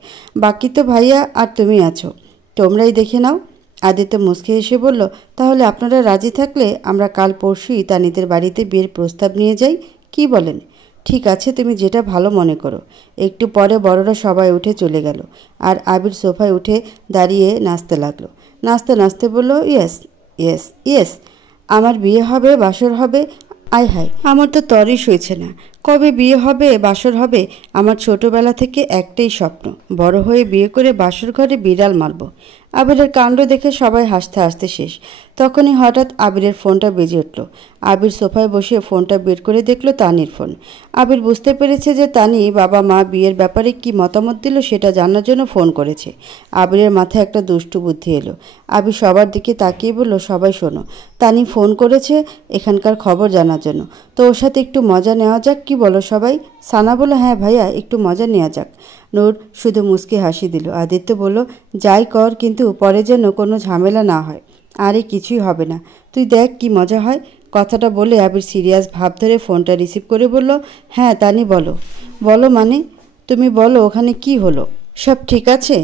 বাকি তো ভাইয়া আর তুমি আছো, তোমরাই দেখে নাও। আদিত্য মুচকি এসে বলল, তাহলে আপনারা রাজি থাকলে আমরা কাল পরশুই তানিদের বাড়িতে বিয়ের প্রস্তাব নিয়ে যাই, কি বলেন? ঠিক আছে, তুমি যেটা ভালো মনে করো। একটু পরে বড়রা সবাই উঠে চলে গেল আর আবির সোফায় উঠে দাঁড়িয়ে নাচতে লাগলো। নাচতে নাচতে বলল, ইয়েস ইয়েস ইয়েস, আমার বিয়ে হবে, বাসর হবে। আয় হায়, আমার তো তরই সইছে না। কবে বিয়ে হবে, বাসর হবে? আমার ছোটবেলা থেকে একটাই স্বপ্ন, বড় হয়ে বিয়ে করে বাসর ঘরে বিড়াল মারব। আবিরের কাণ্ড দেখে সবাই হাসতে হাসতে শেষ। তখনই হঠাৎ আবিরের ফোনটা বেজে উঠল। আবির সোফায় বসে ফোনটা বের করে দেখল তানির ফোন। আবির বুঝতে পেরেছে যে তানি বাবা মা বিয়ের ব্যাপারে কি মতামত দিল সেটা জানার জন্য ফোন করেছে। আবিরের মাথায় একটা দুষ্টু বুদ্ধি এলো। আবির সবার দিকে তাকিয়ে বলল, সবাই শোনো, তানি ফোন করেছে এখানকার খবর জানার জন্য, তো ওর সাথে একটু মজা নেওয়া যাক, কি বলো সবাই? সানা বলল, হ্যাঁ ভাইয়া, একটু মজা নেওয়া যাক। নূর শুধু মুচকি হাসি দিল। আদিত্য বলল, যাই কর, কিন্তু পরে যেন কোনো ঝামেলা না হয়। আরে কিছুই হবে না, তুই দেখ কি মজা হয়। কথাটা বলে আবির সিরিয়াস ভাব ধরে ফোনটা রিসিভ করে বলল, হ্যাঁ তানি বলো। বলো মানে? তুমি বলো, ওখানে কি হলো? সব ঠিক আছে?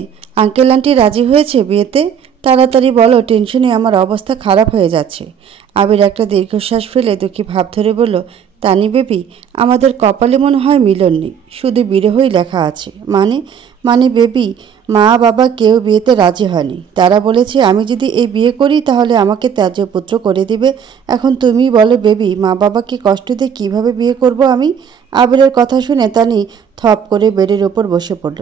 আঙ্কেল আন্টি রাজি হয়েছে বিয়েতে? তাড়াতাড়ি বলো, টেনশনে আমার অবস্থা খারাপ হয়ে যাচ্ছে। আবির একটা দীর্ঘশ্বাস ফেলে দুঃখী ভাব ধরে বলল, তানি বেবি, আমাদের কপালে মনে হয় মিলন নেই, শুধু বিরহই লেখা আছে। মানে? মানে বেবি, মা বাবা কেউ বিয়েতে রাজি হয়নি। তারা বলেছে আমি যদি এই বিয়ে করি তাহলে আমাকে ত্যায্য পুত্র করে দিবে। এখন তুমি বলো বেবি, মা বাবাকে কষ্ট দিয়ে কীভাবে বিয়ে করব আমি? আবিরের কথা শুনে তানি থপ করে বেডের ওপর বসে পড়ল।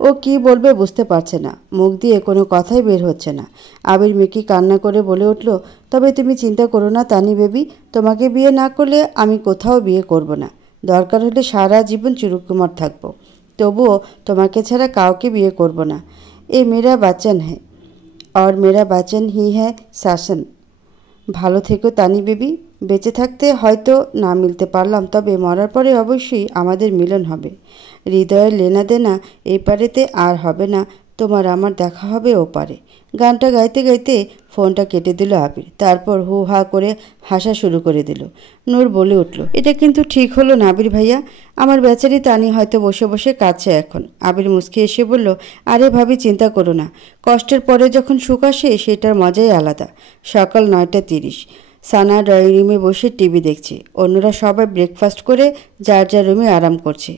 ও কি বলবে বুঝতে পারছে না, মুখ দিয়ে কোনো কথাই বের হচ্ছে না। আবির মেকি কান্না করে বলে উঠল, তবে তুমি চিন্তা করো না তানি বেবি, তোমাকে বিয়ে না করলে আমি কোথাও বিয়ে করব না। দরকার হলে সারা জীবন চুরুকুমার থাকবো, তবুও তোমাকে ছাড়া কাউকে বিয়ে করব না। এ মেরা বাচন হ্যাঁ, और मेरा वचन ही है शासन। ভালো থেকো তানি বেবি। বেঁচে থাকতে হয়তো না মিলতে পারলাম, তবে মরার পরে অবশ্যই আমাদের মিলন হবে। হৃদয়ের লেনাদেনা এই পারেতে আর হবে না, তোমার আমার দেখা হবে ও পারে। গানটা গাইতে গাইতে ফোনটা কেটে দিল আবির। তারপর হু হা করে হাসা শুরু করে দিল। নূর বলে উঠল, এটা কিন্তু ঠিক হলো না আবির ভাইয়া, আমার বেচারি তানি হয়তো বসে বসে কাঁদছে এখন। আবির মুচকি এসে বলল, আরে ভাবি চিন্তা করো না, কষ্টের পরে যখন সুখ আসে সেটার মজাই আলাদা। সকাল 9:30। সানা ড্রয়িং রুমে বসে টিভি দেখছে। অন্যরা সবাই ব্রেকফাস্ট করে যার যার রুমে আরাম করছে।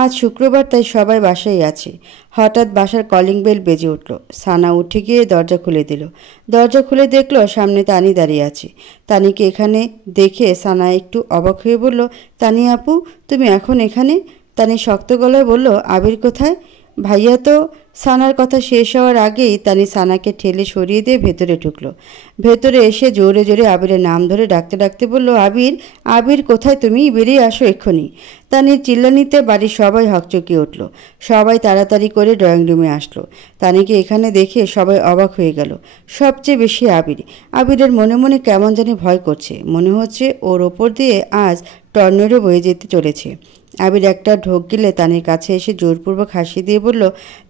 আজ শুক্রবার, তাই সবাই বাসায় আছে। হঠাৎ বাসার কলিং বেল বেজে উঠল। সানা উঠে গিয়ে দরজা খুলে দিল। দরজা খুলে দেখলো সামনে তানি দাঁড়িয়ে আছে। তানিকে এখানে দেখে সানা একটু অবাক হয়ে বলল, তানি আপু, তুমি এখন এখানে? তানি শক্ত গলায় বলল, আবির কোথায়? ভাইয়া তো। সানার কথা শেষ হওয়ার আগেই তানি সানাকে ঠেলে সরিয়ে দিয়ে ভেতরে ঢুকলো। ভেতরে এসে জোরে জোরে আবিরের নাম ধরে ডাকতে ডাকতে বলল, আবির, আবির কোথায় তুমি? বেরিয়ে আসো এক্ষুনি। তানির চিল্লানিতে বাড়ির সবাই হকচকিয়ে উঠল। সবাই তাড়াতাড়ি করে ড্রয়িং রুমে আসলো। তানিকে এখানে দেখে সবাই অবাক হয়ে গেল, সবচেয়ে বেশি আবির। আবিরের মনে মনে কেমন জানি ভয় করছে, মনে হচ্ছে ওর ওপর দিয়ে আজ টর্নেডো বয়ে যেতে চলেছে। আবির একটা ঢোক গিলে তানির কাছে এসে জোরপূর্বক হাসি দিয়ে বলল,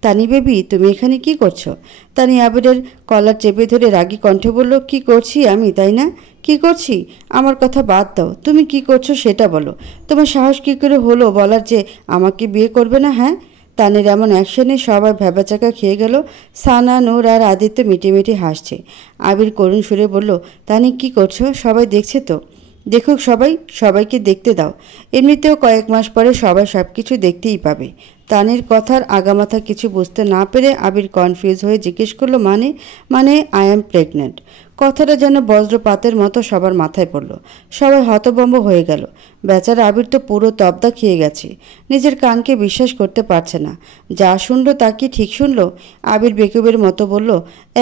তানি বেবি, তুমি এখানে কি করছো? তানি আবিরের কলার চেপে ধরে রাগী কণ্ঠে বলল, কি করছি আমি, তাই না? কি করছি? আমার কথা বাদ দাও, তুমি কি করছো সেটা বলো। তোমার সাহস কী করে হলো বলার যে আমাকে বিয়ে করবে না? হ্যাঁ? তানির এমন অ্যাকশনে সবাই ভ্যাবাচাকা খেয়ে গেল। সানা, নূর আর আদিত্য মিটিমিটি হাসছে। আবির করুণ সুরে বলল, তানি কি করছো? সবাই দেখছে তো? দেখুক সবাই, সবাইকে দেখতে দাও। এমনিতেও কয়েক মাস পরে সবাই সব কিছু দেখতেই পাবে। তানির কথার আগামাথা কিছু বুঝতে না পেরে আবির কনফিউজ হয়ে জিজ্ঞেস করলো, মানে আই অ্যাম প্রেগনেন্ট। কথাটা যেন বজ্রপাতের মতো সবার মাথায় পড়ল। সবাই হতভম্ব হয়ে গেল। বেচারা আবির তো পুরো তবদা খেয়ে গেছে। নিজের কানকে বিশ্বাস করতে পারছে না। যা শুনল তা কি ঠিক শুনল? আবির বেকুবের মতো বলল,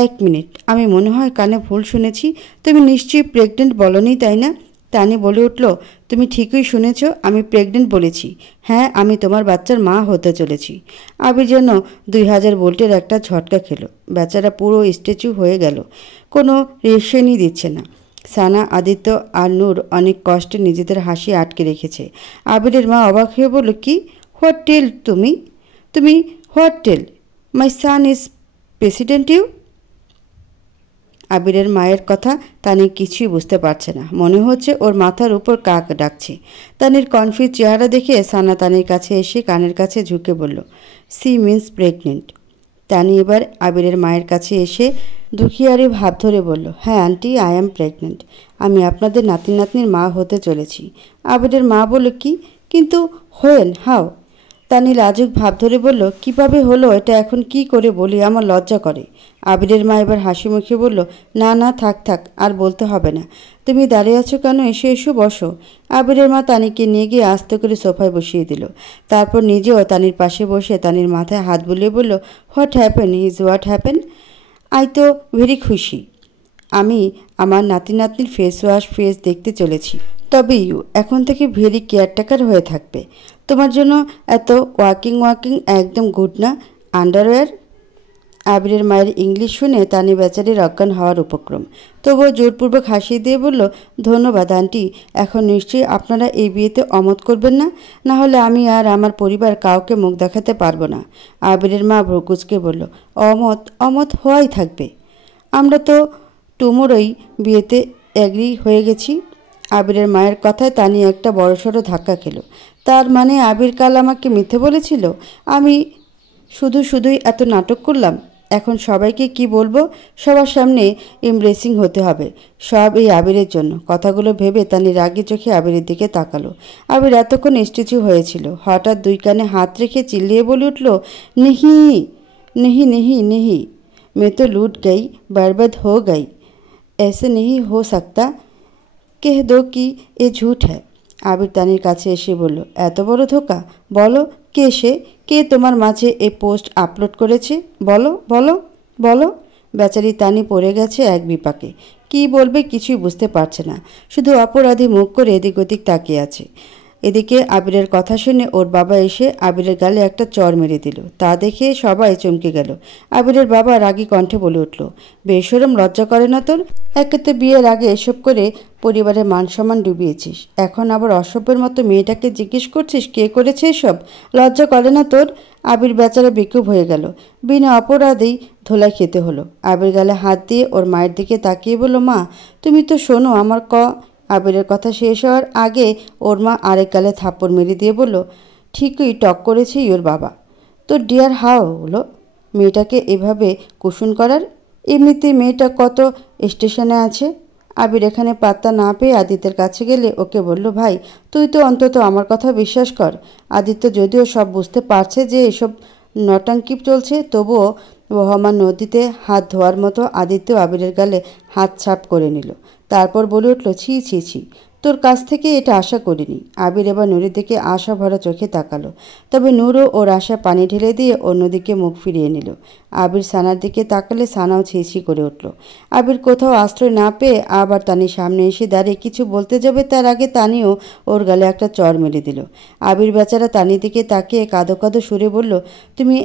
1 মিনিট, আমি মনে হয় কানে ভুল শুনেছি। তুমি নিশ্চয়ই প্রেগনেন্ট বলনি, তাই না? তানি বলে উঠল, তুমি ঠিকই শুনেছ, আমি প্রেগনেন্ট বলেছি। হ্যাঁ, আমি তোমার বাচ্চার মা হতে চলেছি। আবির যেন 2000 ভোল্টের একটা ঝটকা খেলো। বেচারা পুরো স্ট্যাচু হয়ে গেল। কোনো রিয়েকশনই দিচ্ছে না। সানা, আদিত্য আর নূর অনেক কষ্টে নিজেদের হাসি আটকে রেখেছে। আবিরের মা অবাক হয়ে বলল, কি হোয়াট টেল তুমি what tell? My son is president you? আবিরের মায়ের কথা তানি কিছুই বুঝতে পারছে না। মনে হচ্ছে ওর মাথার উপর কাক ডাকছে। তানির কনফিউজ চেহারা দেখে সানা তানির কাছে এসে কানের কাছে ঝুঁকে বলল, সি মিন্স প্রেগনেন্ট। তানি এবার আবিরের মায়ের কাছে এসে দুখিয়ারি ভাব ধরে বলল, হ্যাঁ আন্টি, আই অ্যাম প্রেগনেন্ট। আমি আপনাদের নাতি নাতনির মা হতে চলেছি। আবিরের মা বলল, কি? কিন্তু হোয়েন, হাউ? তানি লাজুক ভাব ধরে বলল, কিভাবে হলো এটা এখন কি করে বলি, আমার লজ্জা করে। আবিরের মা এবার হাসি মুখে বলল, না না, থাক আর বলতে হবে না। তুমি দাঁড়িয়ে আছো কেন? এসো বসো। আবিরের মা তানিকে নিয়ে গিয়ে আস্তে করে সোফায় বসিয়ে দিল। তারপর নিজেও তানির পাশে বসে তানির মাথায় হাত বুলিয়ে বলল, হোয়াট হ্যাপেন? আই তো ভেরি খুশি। আমি আমার নাতি নাতনির ফেস দেখতে চলেছি। তবে ইউ এখন থেকে ভেরি কেয়ারটেকার হয়ে থাকবে। তোমার জন্য এত ওয়াকিং একদম গুড না। আন্ডারওয়্যার? আবিরের মায়ের ইংলিশ শুনে তানি বেচারির অজ্ঞান হওয়ার উপক্রম। তবুও জোরপূর্বক হাসি দিয়ে বলল, ধন্যবাদ আন্টি। এখন নিশ্চয়ই আপনারা এই বিয়েতে অমত করবেন না? না হলে আমি আর আমার পরিবার কাউকে মুখ দেখাতে পারবো না। আবিরের মা ভ্রুকুচকে বলল, অমত হওয়াই থাকবে। আমরা তো টুমোরই বিয়েতে অ্যাগ্রি হয়ে গেছি। আবিরের মায়ের কথায় তানি একটা বড়সড় ধাক্কা খেল। তার মানে আবির কাল আমাকে মিথ্যে বলেছিল? আমি শুধুই এত নাটক করলাম। এখন সবাইকে কি বলবো? সবার সামনে এমব্রেসিং হতে হবে। সব এই আবিরের জন্য। কথাগুলো ভেবে তানি রাগি চোখে আবিরের দিকে তাকালো। আবির এতক্ষণ স্ট্যাচু হয়েছিল। হঠাৎ 2 কানে হাত রেখে চিল্লিয়ে বলে উঠল, নেহি নেহি নেহি নেহি, मैं तो लूट गई, बर्बाद हो गई। ऐसे नहीं हो सकता, कह दो कि ये झूठ है। আবির তানির কাছে এসে বলল, এত বড় ধোকা? বলো, কে তোমার মাঝে এই পোস্ট আপলোড করেছে? বলো। বেচারি তানি পড়ে গেছে এক বিপাকে। কি বলবে কিছুই বুঝতে পারছে না। শুধু অপরাধী মুখ করে এদিক ওদিক তাকিয়ে আছে। এদিকে আবিরের কথা শুনে ওর বাবা এসে আবিরের গালে একটা চড় মেরে দিল। তা দেখে সবাই চমকে গেল। আবিরের বাবা রাগী কণ্ঠে বলে উঠল, বেশরম, লজ্জা করে না তোর? একে তো বিয়ের আগে এসব করে পরিবারের মান সম্মান ডুবিয়েছিস, এখন আবার অসভ্যের মতো মেয়েটাকে জিজ্ঞেস করছিস কে করেছে এসব? লজ্জা করে না তোর? আবির বেচারা বেকুব হয়ে গেল। বিনা অপরাধেই ধোলাই খেতে হলো। আবির গালে হাত দিয়ে ওর মায়ের দিকে তাকিয়ে বলল, মা তুমি তো শোনো আমার আবিরের কথা শেষ হওয়ার আগে ওর মা আরেক গালে থাপ্পড় মেরে দিয়ে বলল, ঠিকই টক করেছে ওর বাবা। তো ডিয়ার হাও হলো মেয়েটাকে এভাবে কুশন করার? এমনিতে মেয়েটা কত স্টেশনে আছে। আবির এখানে পাত্তা না পেয়ে আদিত্যের কাছে গেলে ওকে বলল, ভাই তুই তো অন্তত আমার কথা বিশ্বাস কর। আদিত্য যদিও সব বুঝতে পারছে যে এসব নটাঙ্কি চলছে, তবুও বহমান নদীতে হাত ধোয়ার মতো আদিত্য আবিরের গালে হাত ছাপ করে নিল। তারপর বলে উঠল, ছি, তোর কাছ থেকে এটা আশা করিনি। আবির এবার নুরের দিকে আশা ভরা চোখে তাকালো। তবে নুরও ওর আশা পানি ঢেলে দিয়ে অন্যদিকে মুখ ফিরিয়ে নিল। আবির সানার দিকে তাকালে সানাও ছি করে উঠল। আবির কোথাও আশ্রয় না পেয়ে আবার তানির সামনে এসে দাঁড়িয়ে কিছু বলতে যাবে তার আগে তানিও ওর গালে একটা চড় মেরে দিল। আবির বেচারা তানির দিকে তাকিয়ে কাঁদো সুরে বলল, তুমি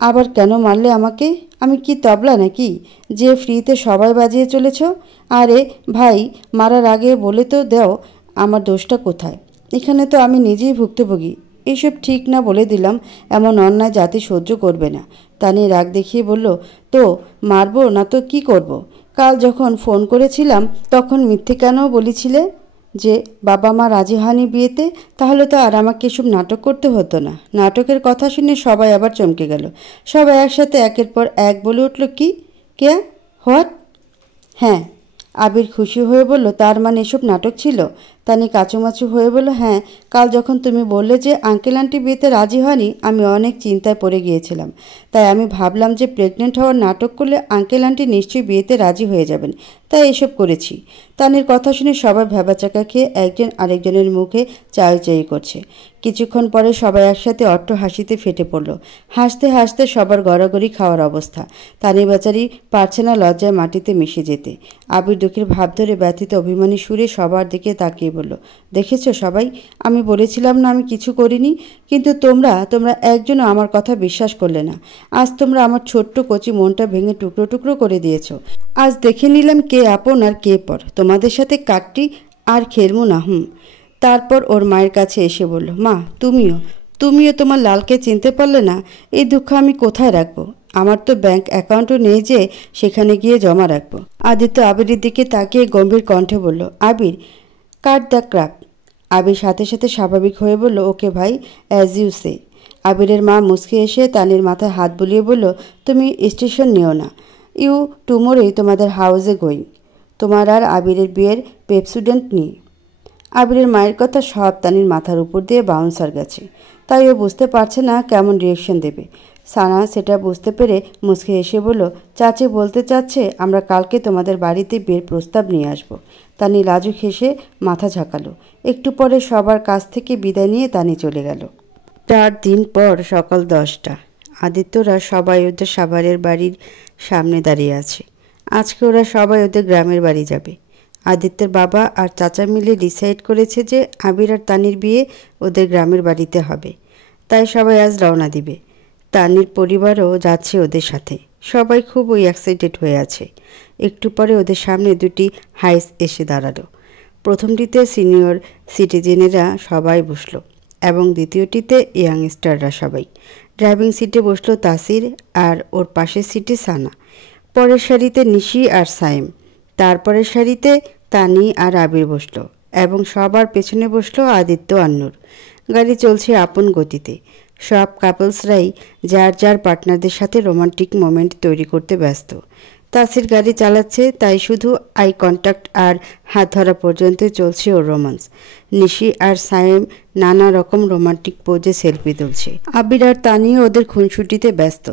আবার কেন মারলে আমাকে? আমি কি তবলা নাকি যে ফ্রিতে সবাই বাজিয়ে চলেছ? আরে ভাই, মারার আগে বলে তো দাও আমার দোষটা কোথায়। এখানে তো আমি নিজেই ভুক্তভোগী। এইসব ঠিক না বলে দিলাম, এমন অন্যায় জাতি সহ্য করবে না। তানি রাগ দেখিয়ে বলল, তো মারবো না তো কি করব? কাল যখন ফোন করেছিলাম তখন মিথ্যে কেন বলেছিলে যে বাবা মা রাজি হয়নি বিয়েতে? তাহলে তো আর আমাকে এসব নাটক করতে হতো না। নাটকের কথা শুনে সবাই আবার চমকে গেল। সবাই একসাথে একের পর এক বলে উঠল, কি? কে? হোয়াট? হ্যাঁ। আবির খুশি হয়ে বলল, তার মানে এসব নাটক ছিল? তানি কাচুমাচু হয়ে বলল, হ্যাঁ, কাল যখন তুমি বললে যে আঙ্কেল আন্টি বিয়েতে রাজি হয়নি, আমি অনেক চিন্তায় পড়ে গিয়েছিলাম। তাই আমি ভাবলাম যে প্রেগনেন্ট হওয়ার নাটক করলে আঙ্কেল আন্টি নিশ্চয়ই বিয়েতে রাজি হয়ে যাবেন, তাই এসব করেছি। তানির কথা শুনে সবাই ভ্যাবাচাকা খেয়ে একজন আরেকজনের মুখে চাই করছে। কিছুক্ষণ পরে সবাই একসাথে অট্ট হাসিতে ফেটে পড়ল। হাসতে হাসতে সবার গড়াগড়ি খাওয়ার অবস্থা। তানি বেচারি পারছে না লজ্জায় মাটিতে মিশে যেতে। আবির দুঃখের ভাব ধরে ব্যথিত অভিমানী সুরে সবার দিকে তাকিয়ে বলল, দেখেছো সবাই, আমি বলেছিলাম না আমি কিছু করিনি, কিন্তু তোমরা একজনও আমার কথা বিশ্বাস করলে না। আজ তোমরা আমার ছোট্ট কচি মনটা ভেঙে টুকরো টুকরো করে দিয়েছ। আজ দেখে নিলাম কে আপন আর কে পর। তোমাদের সাথে কাটটি আর খেলবো না। তারপর ওর মায়ের কাছে এসে বলল, মা, তুমিও তোমার লালকে চিনতে পারলে না? এই দুঃখ আমি কোথায় রাখবো? আমার তো ব্যাংক অ্যাকাউন্টও নেই যে সেখানে গিয়ে জমা রাখবো। আদিত্য আবিরের দিকে তাকিয়ে গম্ভীর কণ্ঠে বলল, আবির, কাট দ্য ক্র্যাপ। আবির সাথে সাথে স্বাভাবিক হয়ে বলল, ওকে ভাই, অ্যাজ ইউ সে। আবিরের মা মুচকি এসে তানির মাথায় হাত বুলিয়ে বলল, তুমি স্টেশন নিও না, ইউ টুমোরোই তোমাদের হাউসে গোয়িং। তোমার আর আবিরের বিয়ের পেপসুডেন্ট নিয়ে। আবিরের মায়ের কথা সব তানির মাথার উপর দিয়ে বাউন্সার গেছে, তাই ও বুঝতে পারছে না কেমন রিয়েকশন দেবে। সানা সেটা বুঝতে পেরে মুচকে এসে বলল, চাচি বলতে চাচ্ছে আমরা কালকে তোমাদের বাড়িতে বিয়ের প্রস্তাব নিয়ে আসব। তানি লাজুক হেসে মাথা ঝাঁকালো। একটু পরে সবার কাছ থেকে বিদায় নিয়ে তানি চলে গেল। 4 দিন পর সকাল 10টা। আদিত্যরা সবাই ওদের সাভারের বাড়ির সামনে দাঁড়িয়ে আছে। আজকে ওরা সবাই ওদের গ্রামের বাড়ি যাবে। আদিত্যের বাবা আর চাচা মিলে ডিসাইড করেছে যে আবির আর তানির বিয়ে ওদের গ্রামের বাড়িতে হবে, তাই সবাই আজ রওনা দিবে। তানির পরিবারও যাচ্ছে ওদের সাথে। সবাই খুবই এক্সাইটেড হয়ে আছে। একটু পরে ওদের সামনে দুটি হাইস এসে দাঁড়ালো। প্রথমটিতে সিনিয়র সিটিজেনেরা সবাই বসলো এবং দ্বিতীয়টিতে ইয়াংস্টাররা সবাই। ড্রাইভিং সিটে বসলো তাসির আর ওর পাশের সিটে সানা। পরের সারিতে নিশি আর সাইম। তারপরের সারিতে তানি আর আবির বসলো এবং সবার পেছনে বসলো আদিত্য আর নূর। গাড়ি চলছে আপন গতিতে। সব কাপলসরাই যার যার পার্টনারদের সাথে রোমান্টিক মোমেন্ট তৈরি করতে ব্যস্ত। তাসির গাড়ি চালাচ্ছে, তাই শুধু আই কন্ট্যাক্ট আর হাত ধরা পর্যন্ত চলছে ওর রোমান্স। নিশি আর সাইম নানা রকম রোমান্টিক পোজে সেলফি তুলছে। আবির আর তানিও ওদের খুনসুটিতে ব্যস্ত।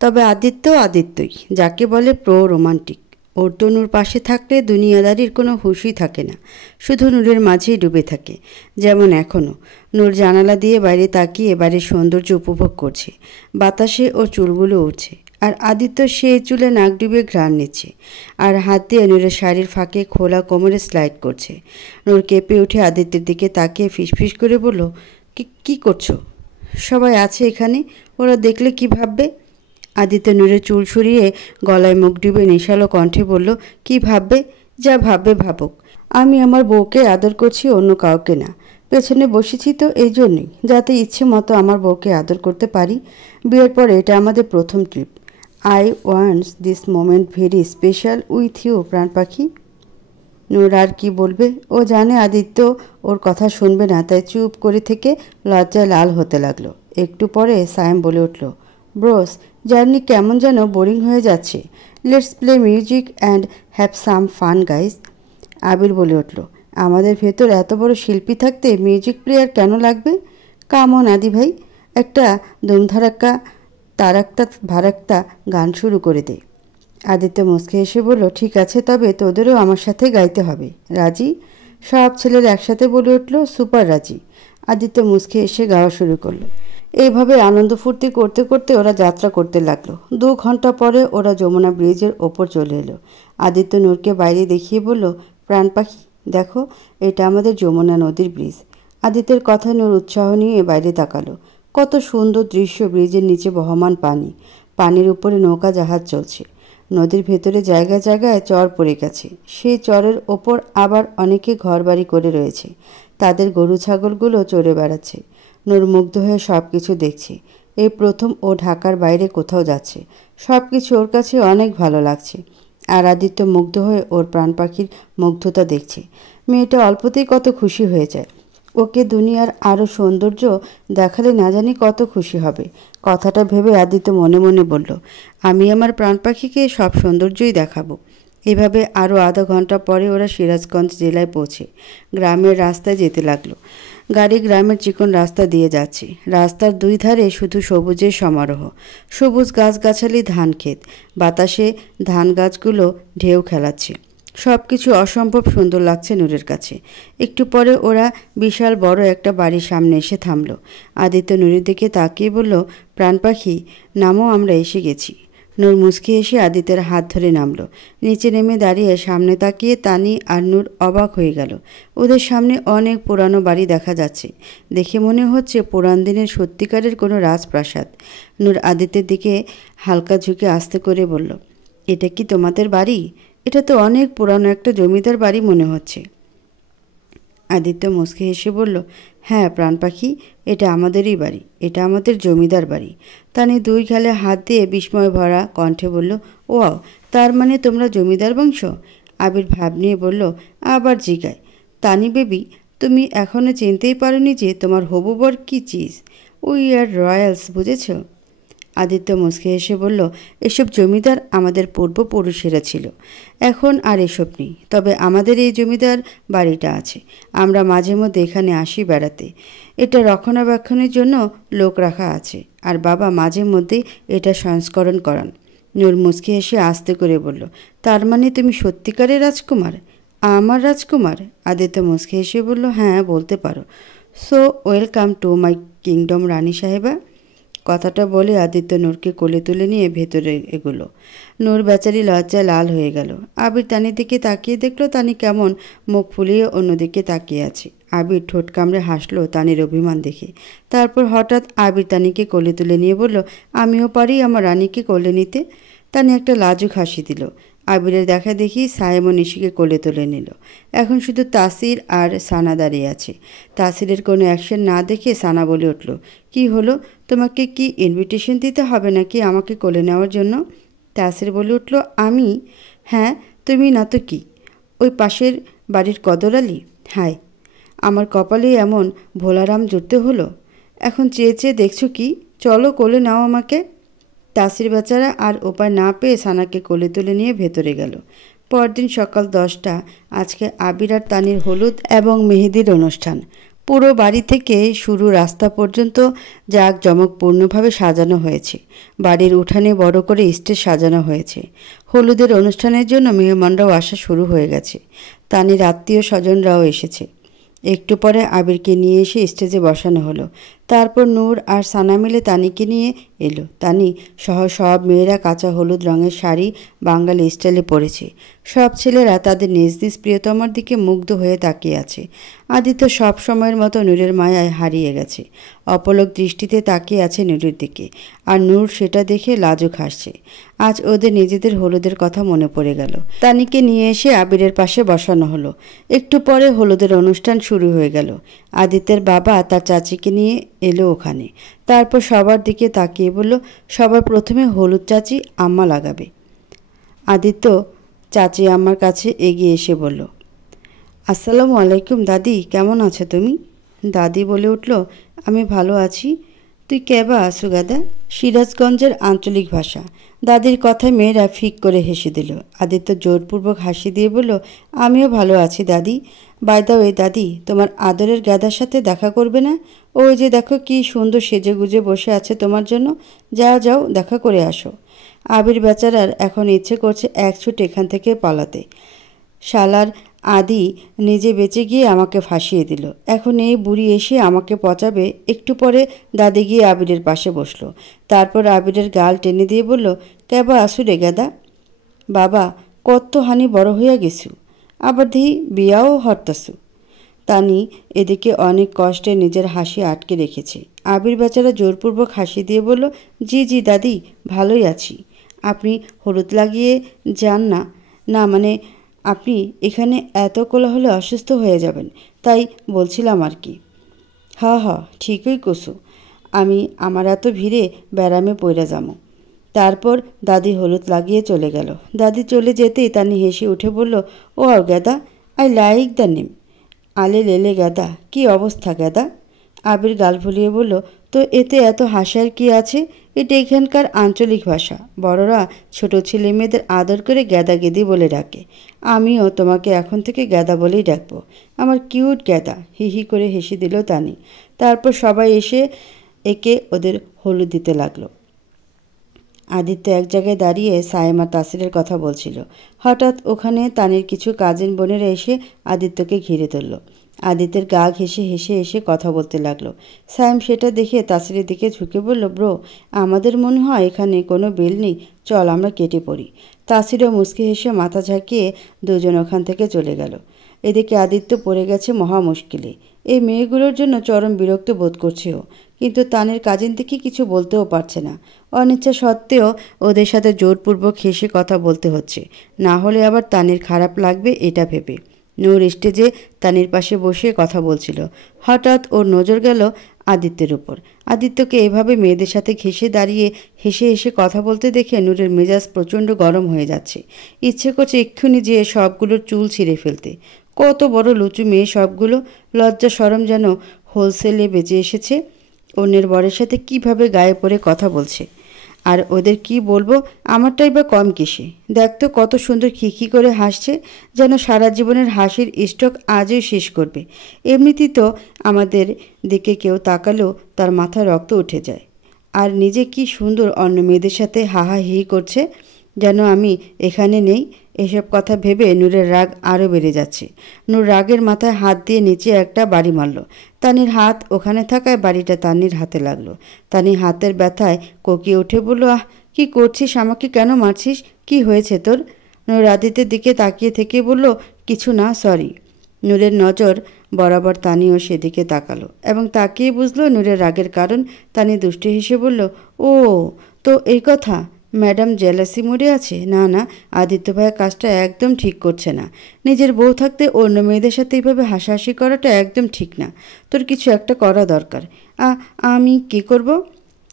তবে আদিত্যই যাকে বলে প্রো রোমান্টিক। ওর তো নূর পাশে থাকলে দুনিয়াদারির কোনো হুঁশই থাকে না, শুধু নূরের মাঝেই ডুবে থাকে। যেমন এখনও নূর জানালা দিয়ে বাইরে তাকিয়ে বাড়ির সৌন্দর্য উপভোগ করছে। বাতাসে ওর চুলগুলো উঠছে, আর আদিত্য সে চুলে নাক ডুবে ঘ্রাণ নিচ্ছে আর হাত দিয়ে নূরের শাড়ির ফাঁকে খোলা কোমরে স্লাইড করছে। নূর কেঁপে উঠে আদিত্যের দিকে তাকিয়ে ফিসফিস করে বলল, কি করছো? সবাই আছে এখানে, ওরা দেখলে কি ভাববে? আদিত্য নূরের চুল সরিয়ে গলায় মুখ ডুবে নেশালো কণ্ঠে বলল, কি ভাববে? যা ভাববে ভাবুক। আমি আমার বউকে আদর করছি, অন্য কাউকে না। পেছনে বসেছি তো এই জন্যই, যাতে ইচ্ছে মতো আমার বউকে আদর করতে পারি। বিয়ের পরে এটা আমাদের প্রথম trip. I wants this moment very special with you প্রাণ পাখি। নূর আর কি বলবে? ও জানে আদিত্য ওর কথা শুনবে না, তাই চুপ করে থেকে লজ্জায় লাল হতে লাগলো। একটু পরে সাইম বলে উঠল, ব্রোস, জার্নি কেমন যেন বোরিং হয়ে যাচ্ছে। Let's play music and have some fun guys. Abir বলে উঠল, আমাদের ভেতর এত বড় শিল্পী থাকতে মিউজিক প্লেয়ার কেন লাগবে? কামন আদি ভাই, একটা ধুমধারাক্কা তারাক্তা ভারাক্তা গান শুরু করে দে। আদিত্য মুচকে এসে বলল, ঠিক আছে, তবে তোদেরও আমার সাথে গাইতে হবে। রাজি? সব ছেলেরা একসাথে বলে উঠল, সুপার রাজি। আদিত্য মুচকে এসে গাওয়া শুরু করলো। এইভাবে আনন্দ ফুর্তি করতে করতে ওরা যাত্রা করতে লাগলো। 2 ঘন্টা পরে ওরা যমুনা ব্রিজের ওপর চলে এলো। আদিত্য নূরকে বাইরে দেখিয়ে বলল, প্রাণ পাখি, দেখো, এটা আমাদের যমুনা নদীর ব্রিজ। আদিত্যের কথায় নূর উৎসাহ নিয়ে বাইরে তাকালো। কত সুন্দর দৃশ্য! ব্রিজের নিচে বহমান পানি, পানির উপরে নৌকা জাহাজ চলছে। নদীর ভেতরে জায়গায় জায়গায় চর পড়ে গেছে। সেই চরের ওপর আবার অনেকে ঘরবাড়ি করে রয়েছে। তাদের গরু ছাগলগুলো চড়ে বেড়াচ্ছে। নূর মুগ্ধ হয়ে সব কিছু দেখছে। এই প্রথম ও ঢাকার বাইরে কোথাও যাচ্ছে। সব কিছু ওর কাছে অনেক ভালো লাগছে। আর আদিত্য মুগ্ধ হয়ে ওর প্রাণ পাখির মুগ্ধতা দেখছে। মেয়েটা অল্পতেই কত খুশি হয়ে যায়। ওকে দুনিয়ার আরও সৌন্দর্য দেখালে না জানি কত খুশি হবে। কথাটা ভেবে আদিত্য মনে মনে বলল, আমি আমার প্রাণ পাখিকে সব সৌন্দর্যই দেখাবো। এভাবে আরও আধা ঘন্টা পরে ওরা সিরাজগঞ্জ জেলায় পৌঁছে গ্রামের রাস্তায় যেতে লাগলো। গাড়ি গ্রামের চিকন রাস্তা দিয়ে যাচ্ছে। রাস্তার দুই ধারে শুধু সবুজের সমারোহ, সবুজ গাছগাছালি, ধান ক্ষেত, বাতাসে ধান গাছগুলো ঢেউ খেলাচ্ছে। সব কিছু অসম্ভব সুন্দর লাগছে নূরের কাছে। একটু পরে ওরা বিশাল বড় একটা বাড়ির সামনে এসে থামলো। আদিত্য নূরের দিকে তাকিয়ে বলল, প্রাণ পাখি, নামও, আমরা এসে গেছি। নূর মুচকি এসে আদিত্যের হাত ধরে নামলো। নিচে নেমে দাঁড়িয়ে সামনে তাকিয়ে তানি আর নূর অবাক হয়ে গেল। ওদের সামনে অনেক পুরানো বাড়ি দেখা যাচ্ছে। দেখে মনে হচ্ছে পুরান দিনের সত্যিকারের কোনো রাজপ্রাসাদ। নূর আদিত্যের দিকে হালকা ঝুঁকে আস্তে করে বলল, এটা কি তোমাদের বাড়ি? এটা তো অনেক পুরানো একটা জমিদার বাড়ি মনে হচ্ছে। আদিত্য মুচকি হেসে বলল, হ্যাঁ প্রাণ পাখি, এটা আমাদেরই বাড়ি, এটা আমাদের জমিদার বাড়ি। তানি দুই গালে হাত দিয়ে বিস্ময় ভরা কণ্ঠে বলল, ওয়াও, তার মানে তোমরা জমিদার বংশ? আবির ভাব নিয়ে বলল, আবার জিগায়, তানি বেবি, তুমি এখনও চিনতেই পারোনি যে তোমার হবু বর কী চিজ? উই আর রয়্যালস, বুঝেছ? আদিত্য মুচকি হেসে বলল, এসব জমিদার আমাদের পূর্বপুরুষেরা ছিল, এখন আর এসব নেই। তবে আমাদের এই জমিদার বাড়িটা আছে। আমরা মাঝে মধ্যে এখানে আসি বেড়াতে। এটা রক্ষণাবেক্ষণের জন্য লোক রাখা আছে, আর বাবা মাঝে মধ্যেই এটা সংস্করণ করান। নূর মুচকি হেসে আস্তে করে বলল, তার মানে তুমি সত্যিকারের রাজকুমার? আমার রাজকুমার? আদিত্য মুচকি হেসে বলল, হ্যাঁ বলতে পারো। So welcome to my kingdom রানী সাহেবা। কথাটা বলে আদিত্য নূরকে কোলে তুলে নিয়ে ভেতরে এগোলো। নূর বেচারি লজ্জায় লাল হয়ে গেল। আবির তানির দিকে তাকিয়ে দেখলো তানি কেমন মুখ ফুলিয়ে অন্যদিকে তাকিয়ে আছে। আবির ঠোঁট কামড়ে হাসলো তানির অভিমান দেখে। তারপর হঠাৎ আবির তানিকে কোলে তুলে নিয়ে বলল, আমিও পারি আমার রানীকে কোলে নিতে। তানি একটা লাজুক হাসি দিল। আবিরের দেখা দেখি সায়েম ও নিশিকে কোলে তুলে নিল। এখন শুধু তাসির আর সানা দাঁড়িয়ে আছে। তাসিরের কোনো অ্যাকশন না দেখে সানা বলে উঠল, কি হলো, তোমাকে কি ইনভিটেশন দিতে হবে নাকি আমাকে কোলে নেওয়ার জন্য? তাসির বলে উঠল, আমি? হ্যাঁ তুমি না তো কি, ওই পাশের বাড়ির কদরালি? হায়, আমার কপালে এমন ভোলারাম জুটতে হলো। এখন চেয়ে চেয়ে দেখছো কি? চলো কোলে নাও আমাকে। তাসির বেচারা আর উপায় না পেয়ে সানাকে কোলে তুলে নিয়ে ভেতরে গেল। পরদিন সকাল 10টা। আজকে আবির আর তানির হলুদ এবং মেহেদির অনুষ্ঠান। পুরো বাড়ি থেকে শুরু রাস্তা পর্যন্ত জাঁকজমকপূর্ণভাবে সাজানো হয়েছে। বাড়ির উঠানে বড় করে স্টেজ সাজানো হয়েছে। হলুদের অনুষ্ঠানের জন্য মেহমানরাও আসা শুরু হয়ে গেছে। তানির আত্মীয় স্বজনরাও এসেছে। একটু পরে আবিরকে নিয়ে এসে স্টেজে বসানো হলো। তারপর নূর আর সানা মিলে তানিকে নিয়ে এলো। তানি সহ সব মেয়েরা কাঁচা হলুদ রঙের শাড়ি বাঙালি স্টাইলে পরেছে। সব ছেলেরা তাদের নিজ নিজ প্রিয়তমার দিকে মুগ্ধ হয়ে তাকিয়ে আছে। আদিত্য সব সময়ের মতো নূরের মায়ায় হারিয়ে গেছে। অপলক দৃষ্টিতে তাকিয়ে আছে নূরের দিকে, আর নূর সেটা দেখে লাজুক হাসছে। আজ ওদের নিজেদের হলুদের কথা মনে পড়ে গেল। তানিকে নিয়ে এসে আবিরের পাশে বসানো হলো। একটু পরে হলুদের অনুষ্ঠান শুরু হয়ে গেল। আদিত্যের বাবা তার চাচিকে নিয়ে এলো ওখানে। তারপর সবার দিকে তাকিয়ে বলল, সবার প্রথমে হলুদ চাচি আম্মা লাগাবে। আদিত্য চাচি আম্মার কাছে এগিয়ে এসে বলল, আসসালামু আলাইকুম দাদি, কেমন আছো তুমি? দাদি বলে উঠল, আমি ভালো আছি, তুই কেবা আসু গাদা? সিরাজগঞ্জের আঞ্চলিক ভাষা। দাদির কথায় মেয়েরা ফিক করে হেসে দিল। আদিত্য জোরপূর্বক হাসি দিয়ে বলল, আমিও ভালো আছি দাদি। বাই দ্য ওয়ে দাদি, তোমার আদরের গাদার সাথে দেখা করবে না? ওই যে দেখো কি সুন্দর সেজে গুজে বসে আছে তোমার জন্য। যাও যাও, দেখা করে আসো। আবির বেচারার এখন ইচ্ছে করছে এক ছুট এখান থেকে পালাতে। শালার আদি নিজে বেঁচে গিয়ে আমাকে ফাঁসিয়ে দিল, এখন এই বুড়ি এসে আমাকে পচাবে। একটু পরে দাদি গিয়ে আবিরের পাশে বসলো। তারপর আবিরের গাল টেনে দিয়ে বলল, কেবা আসু রে গাদা? বাবা, কত হানি বড় হইয়া গেছু, আবার দিহি বিয়াও হরতাছু। তানি এদিকে অনেক কষ্টে নিজের হাসি আটকে রেখেছে। আবির বেচারা জোরপূর্বক হাসি দিয়ে বলল, জি জি দাদি, ভালোই আছি। আপনি হলুদ লাগিয়ে যান না? না মানে আপনি এখানে এত কোলাহলে অসুস্থ হয়ে যাবেন, তাই বলছিলাম আর কি। হ হ, ঠিকই কসু, আমি আমার এত ভিড়ে ব্যারামে পইরা যামো। তারপর দাদি হলুদ লাগিয়ে চলে গেল। দাদি চলে যেতেই তানি হেসে উঠে বলল, ও গেদা, আই লাইক দ্য নেম। আলে লেলে গেদা, কি অবস্থা গেদা? আবির গাল ফুলিয়ে বলল, তো এতে এত হাসার কি আছে? এটা এখানকার আঞ্চলিক ভাষা। বড়রা ছোট ছেলে মেয়েদের আদর করে গ্যাদা গেদি বলে ডাকে। আমিও তোমাকে এখন থেকে গ্যাদা বলেই ডাকবো। আমার কিউট গ্যাদা। হি হি করে হেসে দিল তানি। তারপর সবাই এসে একে ওদের হলুদ দিতে লাগলো। আদিত্য এক জায়গায় দাঁড়িয়ে সায়েম আর তাসিরের কথা বলছিল। হঠাৎ ওখানে তানির কিছু কাজিন বোনেরা এসে আদিত্যকে ঘিরে ধরল। আদিত্যের গা ঘেঁষে হেসে এসে কথা বলতে লাগলো। সায়েম সেটা দেখে তাসিরের দিকে ঝুঁকে বলল, ব্রো, আমাদের মনে হয় এখানে কোনো বেল নেই, চল আমরা কেটে পড়ি। তাসিরও মুচকি হেসে মাথা ঝাঁকিয়ে দুজন ওখান থেকে চলে গেল। এদিকে আদিত্য পড়ে গেছে মহা মুশকিলে। এই মেয়েগুলোর জন্য চরম বিরক্ত বোধ করছে ও, কিন্তু তানের কাজিন থেকে কিছু বলতেও পারছে না। অনিচ্ছা সত্ত্বেও ওদের সাথে জোরপূর্বক হেসে কথা বলতে হচ্ছে, না হলে আবার তানির খারাপ লাগবে এটা ভেবে। নূর স্টেজে তানির পাশে বসে কথা বলছিল। হঠাৎ ওর নজর গেল আদিত্যের উপর। আদিত্যকে এভাবে মেয়েদের সাথে ঘেঁষে দাঁড়িয়ে হেসে হেসে কথা বলতে দেখে নূরের মেজাজ প্রচণ্ড গরম হয়ে যাচ্ছে। ইচ্ছে করছে এক্ষুনি যেয়ে সবগুলোর চুল ছিঁড়ে ফেলতে। কত বড় লুচু মেয়ে সবগুলো, লজ্জা শরম যেন হোলসেলে বেঁচে এসেছে। অন্যের বরের সাথে কিভাবে গায়ে পড়ে কথা বলছে, আর ওদের কি বলবো, আমারটাই বা কম কিসে। দেখতো কত সুন্দর খিখি করে হাসছে, যেন সারা জীবনের হাসির স্টক আজই শেষ করবে। এমনিতেই তো আমাদের দিকে কেউ তাকালেও তার মাথায় রক্ত উঠে যায়। আর নিজে কি সুন্দর অন্য মেয়েদের সাথে হাহা হি করছে, যেন আমি এখানে নেই। এসব কথা ভেবে নূরের রাগ আরও বেড়ে যাচ্ছে। নূর রাগের মাথায় হাত দিয়ে নিচে একটা বাড়ি মারল। তানির হাত ওখানে থাকায় বাড়িটা তানির হাতে লাগলো। তানি হাতের ব্যথায় কোকিয়ে উঠে বলল, আহ, কি করছিস? আমাকে কেন মারছিস? কি হয়েছে তোর? নূর আদিত্যের দিকে তাকিয়ে থেকে বলল, কিছু না, সরি। নূরের নজর বরাবর তানিও সেদিকে তাকালো এবং তাকিয়ে বুঝলো নূরের রাগের কারণ। তানি দুষ্টু হেসে বলল, ও তো এই কথা। ম্যাডাম জেলাসি মোডে আছে? না না, আদিত্য ভাইয়া কাজটা একদম ঠিক করছে না। নিজের বউ থাকতে অন্য মেয়েদের সাথে এইভাবে হাসাহাসি করাটা একদম ঠিক না। তোর কিছু একটা করা দরকার। আমি কি করব?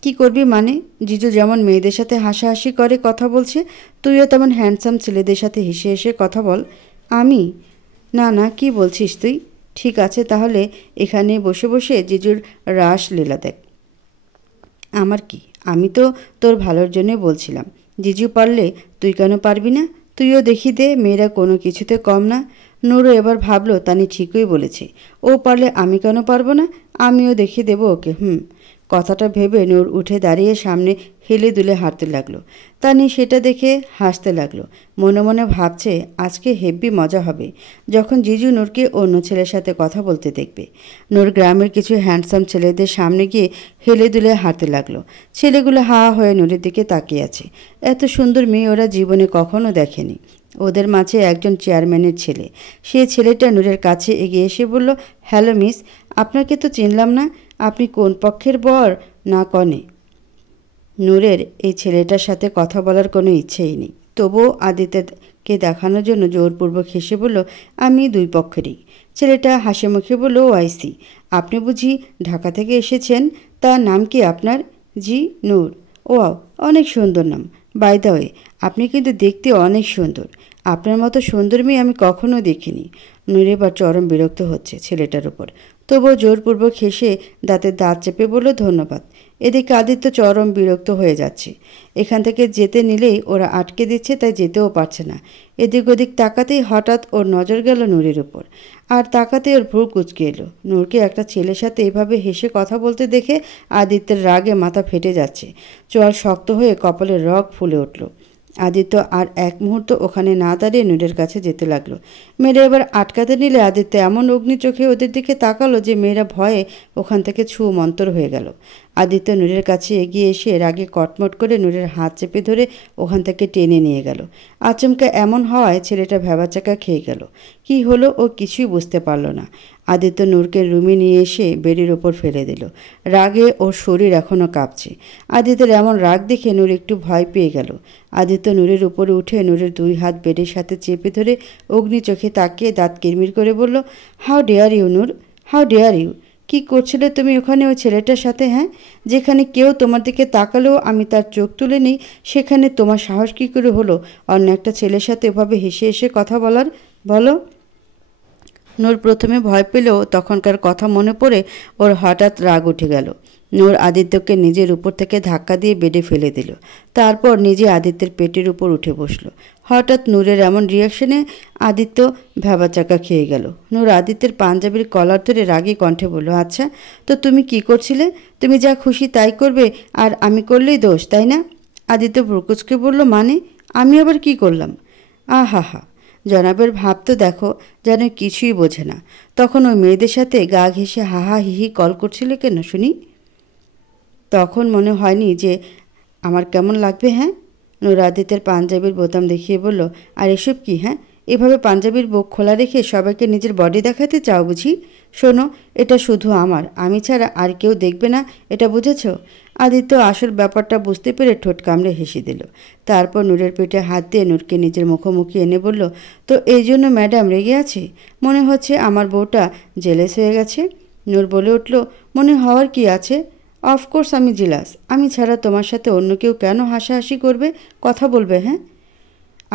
কি করবি মানে? জিজু যেমন মেয়েদের সাথে হাসাহাসি করে কথা বলছে, তুইও তেমন হ্যান্ডসাম ছেলেদের সাথে হেসে হেসে কথা বল। আমি? না না, কি বলছিস তুই? ঠিক আছে, তাহলে এখানে বসে বসে জিজুর রাসলীলা দেখ। আমার কি? আমি তো তোর ভালোর জন্যই বলছিলাম। জিজু পারলে তুই কেন পারবি না? তুইও দেখি দে, মেয়েরা কোনো কিছুতে কম না। নূরও এবার ভাবলো তানি ঠিকই বলেছে। ও পারলে আমি কেন পারবো না? আমিও দেখিয়ে দেবো ওকে। কথাটা ভেবে নূর উঠে দাঁড়িয়ে সামনে হেলে দুলে হাঁটতে লাগলো। তানি সেটা দেখে হাসতে লাগলো। মনে মনে ভাবছে আজকে হেব্বি মজা হবে যখন জিজু নূরকে অন্য ছেলের সাথে কথা বলতে দেখবে। নূর গ্রামের কিছু হ্যান্ডসাম ছেলেদের সামনে গিয়ে হেলে দুলে হাঁটতে লাগলো। ছেলেগুলো হা হয়ে নূরের দিকে তাকিয়ে আছে। এত সুন্দর মেয়ে ওরা জীবনে কখনো দেখেনি। ওদের মাঝে একজন চেয়ারম্যানের ছেলে। সে ছেলেটা নূরের কাছে এগিয়ে এসে বলল, হ্যালো মিস, আপনাকে তো চিনলাম না। আপনি কোন পক্ষের বর না কনে? নূরের এই ছেলেটার সাথে কথা বলার কোনো ইচ্ছেই নেই, তবুও আদিত্যকে দেখানোর জন্য জোরপূর্বক হেসে বলল, আমি দুই পক্ষেরই। ছেলেটা হাসি মুখে বলল, ও আইসি, আপনি বুঝি ঢাকা থেকে এসেছেন? তার নাম কি আপনার? জি, নূর। ওয়াও, অনেক সুন্দর নাম। বাই দ্য ওয়ে, আপনি কিন্তু দেখতে অনেক সুন্দর। আপনার মতো সুন্দর মেয়ে আমি কখনো দেখিনি। নূর এবার চরম বিরক্ত হচ্ছে ছেলেটার উপর, তবুও জোরপূর্বক হেসে দাঁতের দাঁত চেপে বলল, ধন্যবাদ। এদিকে আদিত্য চরম বিরক্ত হয়ে যাচ্ছে। এখান থেকে যেতে নিলেই ওরা আটকে দিচ্ছে, তাই যেতেও পারছে না। এদিক ওদিক তাকাতেই হঠাৎ ওর নজর গেল নূরের উপর, আর তাকাতে ওর ভ্রু কুঁচকে এলো। নূরকে একটা ছেলের সাথে এভাবে হেসে কথা বলতে দেখে আদিত্যের রাগে মাথা ফেটে যাচ্ছে। চোয়াল শক্ত হয়ে কপালের রগ ফুলে উঠল। আদিত্য আর এক মুহূর্ত ওখানে না দাঁড়িয়ে নূরের কাছে যেতে লাগলো। মেয়েরা এবার আটকাতে নিলে আদিত্য এমন অগ্নি চোখে ওদের দিকে তাকালো যে মেয়েরা ভয়ে ওখান থেকে ছু মন্তর হয়ে গেল। আদিত্য নূরের কাছে এগিয়ে এসে রাগে কটমট করে নূরের হাত চেপে ধরে ওখান থেকে টেনে নিয়ে গেল। আচমকা এমন হওয়ায় ছেলেটা ভ্যাবাচাকা খেয়ে গেল। কি হলো ও কিছুই বুঝতে পারল না। আদিত্য নূরকে রুমে নিয়ে এসে বেডের ওপর ফেলে দিল। রাগে ওর শরীর এখনও কাঁপছে। আদিত্যের এমন রাগ দেখে নূর একটু ভয় পেয়ে গেল। আদিত্য নূরের উপরে উঠে নূরের দুই হাত বেডের সাথে চেপে ধরে অগ্নি চোখে তাকিয়ে দাঁত কিরমির করে বলল, how dare you Noor, how dare you? কি করছিলে তুমি ওখানে ওই ছেলেটার সাথে? হ্যাঁ, যেখানে কেউ তোমার দিকে তাকালেও আমি তার চোখ তুলে নিই, সেখানে তোমার সাহস কী করে হলো অন্য একটা ছেলের সাথে এভাবে হেসে হেসে কথা বলার? বলো। নূর প্রথমে ভয় পেলেও তখনকার কথা মনে পড়ে ওর হঠাৎ রাগ উঠে গেল। নূর আদিত্যকে নিজের উপর থেকে ধাক্কা দিয়ে বেডে ফেলে দিল। তারপর নিজে আদিত্যের পেটের উপর উঠে বসল। হঠাৎ নূরের এমন রিয়াকশনে আদিত্য ভ্যাবাচাকা খেয়ে গেল। নূর আদিত্যের পাঞ্জাবির কলার ধরে রাগী কণ্ঠে বলল, আচ্ছা তো তুমি কি করছিলে? তুমি যা খুশি তাই করবে আর আমি করলেই দোষ, তাই না? আদিত্য প্রকুচকে বলল, মানে আমি আবার কি করলাম? আহা হা, জনাবের ভাব তো দেখো, যেন কিছুই বোঝে না। তখন ওই মেয়েদের সাথে গা ঘেঁষে হাহা হিহি কল করছিলে কেন শুনি? তখন মনে হয়নি যে আমার কেমন লাগবে? হ্যাঁ? নূর আদিত্যের পাঞ্জাবির বোতাম দেখিয়ে বলল, আর এসব কি? হ্যাঁ, এভাবে পাঞ্জাবির বুক খোলা রেখে সবাইকে নিজের বডি দেখাতে চাও বুঝি? শোনো, এটা শুধু আমার, আমি ছাড়া আর কেউ দেখবে না, এটা বুঝেছ? আদিত্য আসল ব্যাপারটা বুঝতে পেরে ঠোঁট কামড়ে হেসে দিল। তারপর নূরের পেটে হাত দিয়ে নূরকে নিজের মুখোমুখি এনে বলল, তো এই জন্য ম্যাডাম রেগে আছে? মনে হচ্ছে আমার বউটা জেলেস হয়ে গেছে। নূর বলে উঠল, মনে হওয়ার কি আছে? অফকোর্স আমি জেলাস। আমি ছাড়া তোমার সাথে অন্য কেউ কেন হাসাহাসি করবে, কথা বলবে? হ্যাঁ?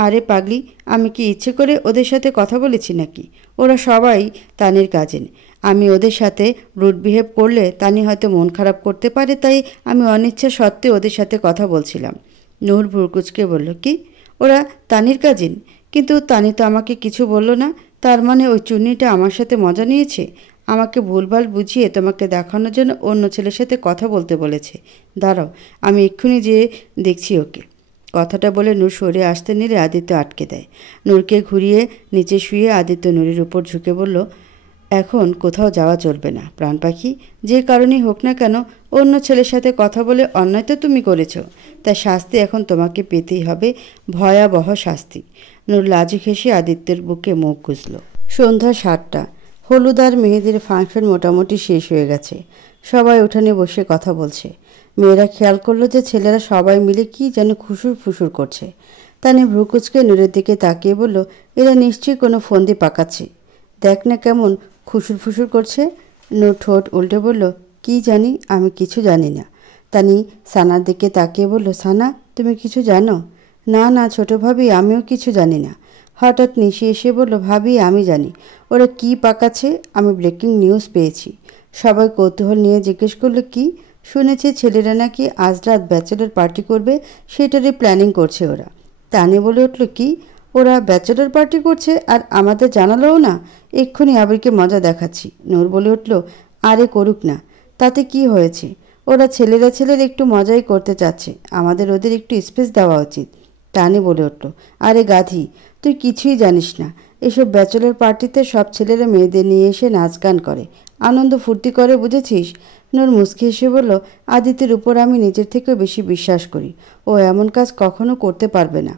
আরে পাগলি, আমি কি ইচ্ছে করে ওদের সাথে কথা বলেছি নাকি? ওরা সবাই তানির কাজিন। আমি ওদের সাথে রুড বিহেভ করলে তানি হয়তো মন খারাপ করতে পারে, তাই আমি অনিচ্ছা সত্ত্বে ওদের সাথে কথা বলছিলাম। নূর ভুরকুচকে বলল, কি ওরা তানির কাজিন? কিন্তু তানি তো আমাকে কিছু বলল না। তার মানে ওই চুন্নিটা আমার সাথে মজা নিয়েছে, আমাকে ভুলভাল বুঝিয়ে তোমাকে দেখানোর জন্য অন্য ছেলের সাথে কথা বলতে বলেছে। দাঁড়াও, আমি এক্ষুনি যেয়ে দেখছি ওকে। কথাটা বলে নূর সরে আসতে নিলে আদিত্য আটকে দেয়। নূরকে ঘুরিয়ে নিচে শুয়ে আদিত্য নূরের উপর ঝুঁকে বলল, এখন কোথাও যাওয়া চলবে না প্রাণ পাখি। যে কারণেই হোক না কেন অন্য ছেলের সাথে কথা বলে অন্যায় তো তুমি করেছ, তাই শাস্তি এখন তোমাকে পেতেই হবে, ভয়াবহ শাস্তি। নূর লাজুক হেসে আদিত্যের বুকে মুখ গুজল। সন্ধ্যা 7টা। হলুদ আর মেহেদির ফাংশন মোটামুটি শেষ হয়ে গেছে। সবাই উঠানে বসে কথা বলছে। মেয়েরা খেয়াল করলো যে ছেলেরা সবাই মিলে কি যেন খুশুর ফুসুর করছে। তানি ভ্রুকুচকে নূরের দিকে তাকিয়ে বলল, এরা নিশ্চয়ই কোনো ফন্দি পাকাচ্ছে। দেখ না কেমন খুশুর ফুসুর করছে। নূর ঠোঁট উল্টে বলল, কি জানি, আমি কিছু জানি না। তানি সানার দিকে তাকিয়ে বলল, সানা তুমি কিছু জানো? না না ছোট ভাবি, আমিও কিছু জানি না। হঠাৎ নিশি এসে বলল, ভাবি আমি জানি ওরা কি পাকাচ্ছে, আমি ব্রেকিং নিউজ পেয়েছি। সবাই কৌতূহল নিয়ে জিজ্ঞেস করলো, কি? শুনেছি ছেলেরা নাকি আজ রাত ব্যাচেলর পার্টি করবে, সেটারই প্ল্যানিং করছে ওরা। তানি বলে উঠল, কি ওরা ব্যাচেলর পার্টি করছে আর আমাদের জানালোও না? এক্ষুনি আবিরকে মজা দেখাচ্ছি। নূর বলে উঠল, আরে করুক না, তাতে কি হয়েছে? ওরা ছেলেরা একটু মজাই করতে চাচ্ছে, আমাদের ওদের একটু স্পেস দেওয়া উচিত। টানি বলে উঠল, আরে গাধি, তুই কিছুই জানিস না। এসব ব্যাচেলর পার্টিতে সব ছেলেরা মেয়েদের নিয়ে এসে নাচ গান করে, আনন্দ ফুর্তি করে, বুঝেছিস? নূর মুচকি হেসে বলল, আদিত্যের উপর আমি নিজের থেকেও বেশি বিশ্বাস করি, ও এমন কাজ কখনো করতে পারবে না।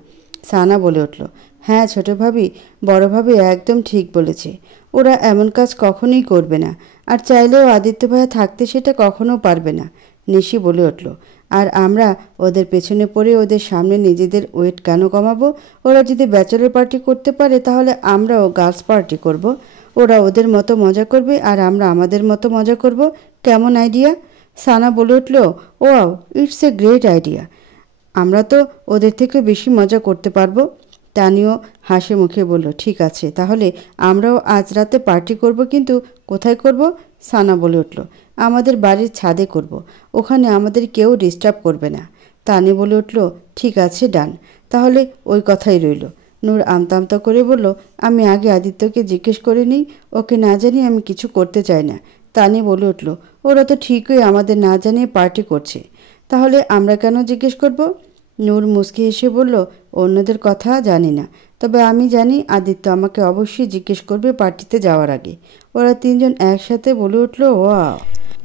সানা বলে উঠল, হ্যাঁ ছোট ভাবি, বড় ভাবি একদম ঠিক বলেছে, ওরা এমন কাজ কখনোই করবে না, আর চাইলেও আদিত্য ভাইয়া থাকতে সেটা কখনো পারবে না। নিশি বলে উঠল, আর আমরা ওদের পেছনে পড়ে ওদের সামনে নিজেদের ওয়েট কেন কমাবো? ওরা যদি ব্যাচেলর পার্টি করতে পারে তাহলে আমরাও গার্লস পার্টি করব। ওরা ওদের মতো মজা করবে আর আমরা আমাদের মতো মজা করব। কেমন আইডিয়া? সানা বলে উঠল, wow, it's a great idea. আমরা তো ওদের থেকে বেশি মজা করতে পারবো। তানিও হাসি মুখে বলল, ঠিক আছে, তাহলে আমরাও আজ রাতে পার্টি করব, কিন্তু কোথায় করব? সানা বলে উঠল, আমাদের বাড়ির ছাদে করব, ওখানে আমাদের কেউ ডিস্টার্ব করবে না। তানি বলে উঠল, ঠিক আছে, ডান, তাহলে ওই কথাই রইল। নূর আমতা আমতা করে বলল, আমি আগে আদিত্যকে জিজ্ঞেস করে নিই, ওকে না জানিয়ে আমি কিছু করতে চাই না। তানি বলে উঠল, ওরা তো ঠিকই আমাদের না জানিয়ে পার্টি করছে, তাহলে আমরা কেন জিজ্ঞেস করব? নূর মুচকি হেসে বলল, অন্যদের কথা জানি না, তবে আমি জানি আদিত্য আমাকে অবশ্যই জিজ্ঞেস করবে পার্টিতে যাওয়ার আগে। ওরা তিনজন একসাথে বলে উঠল, ওয়াও।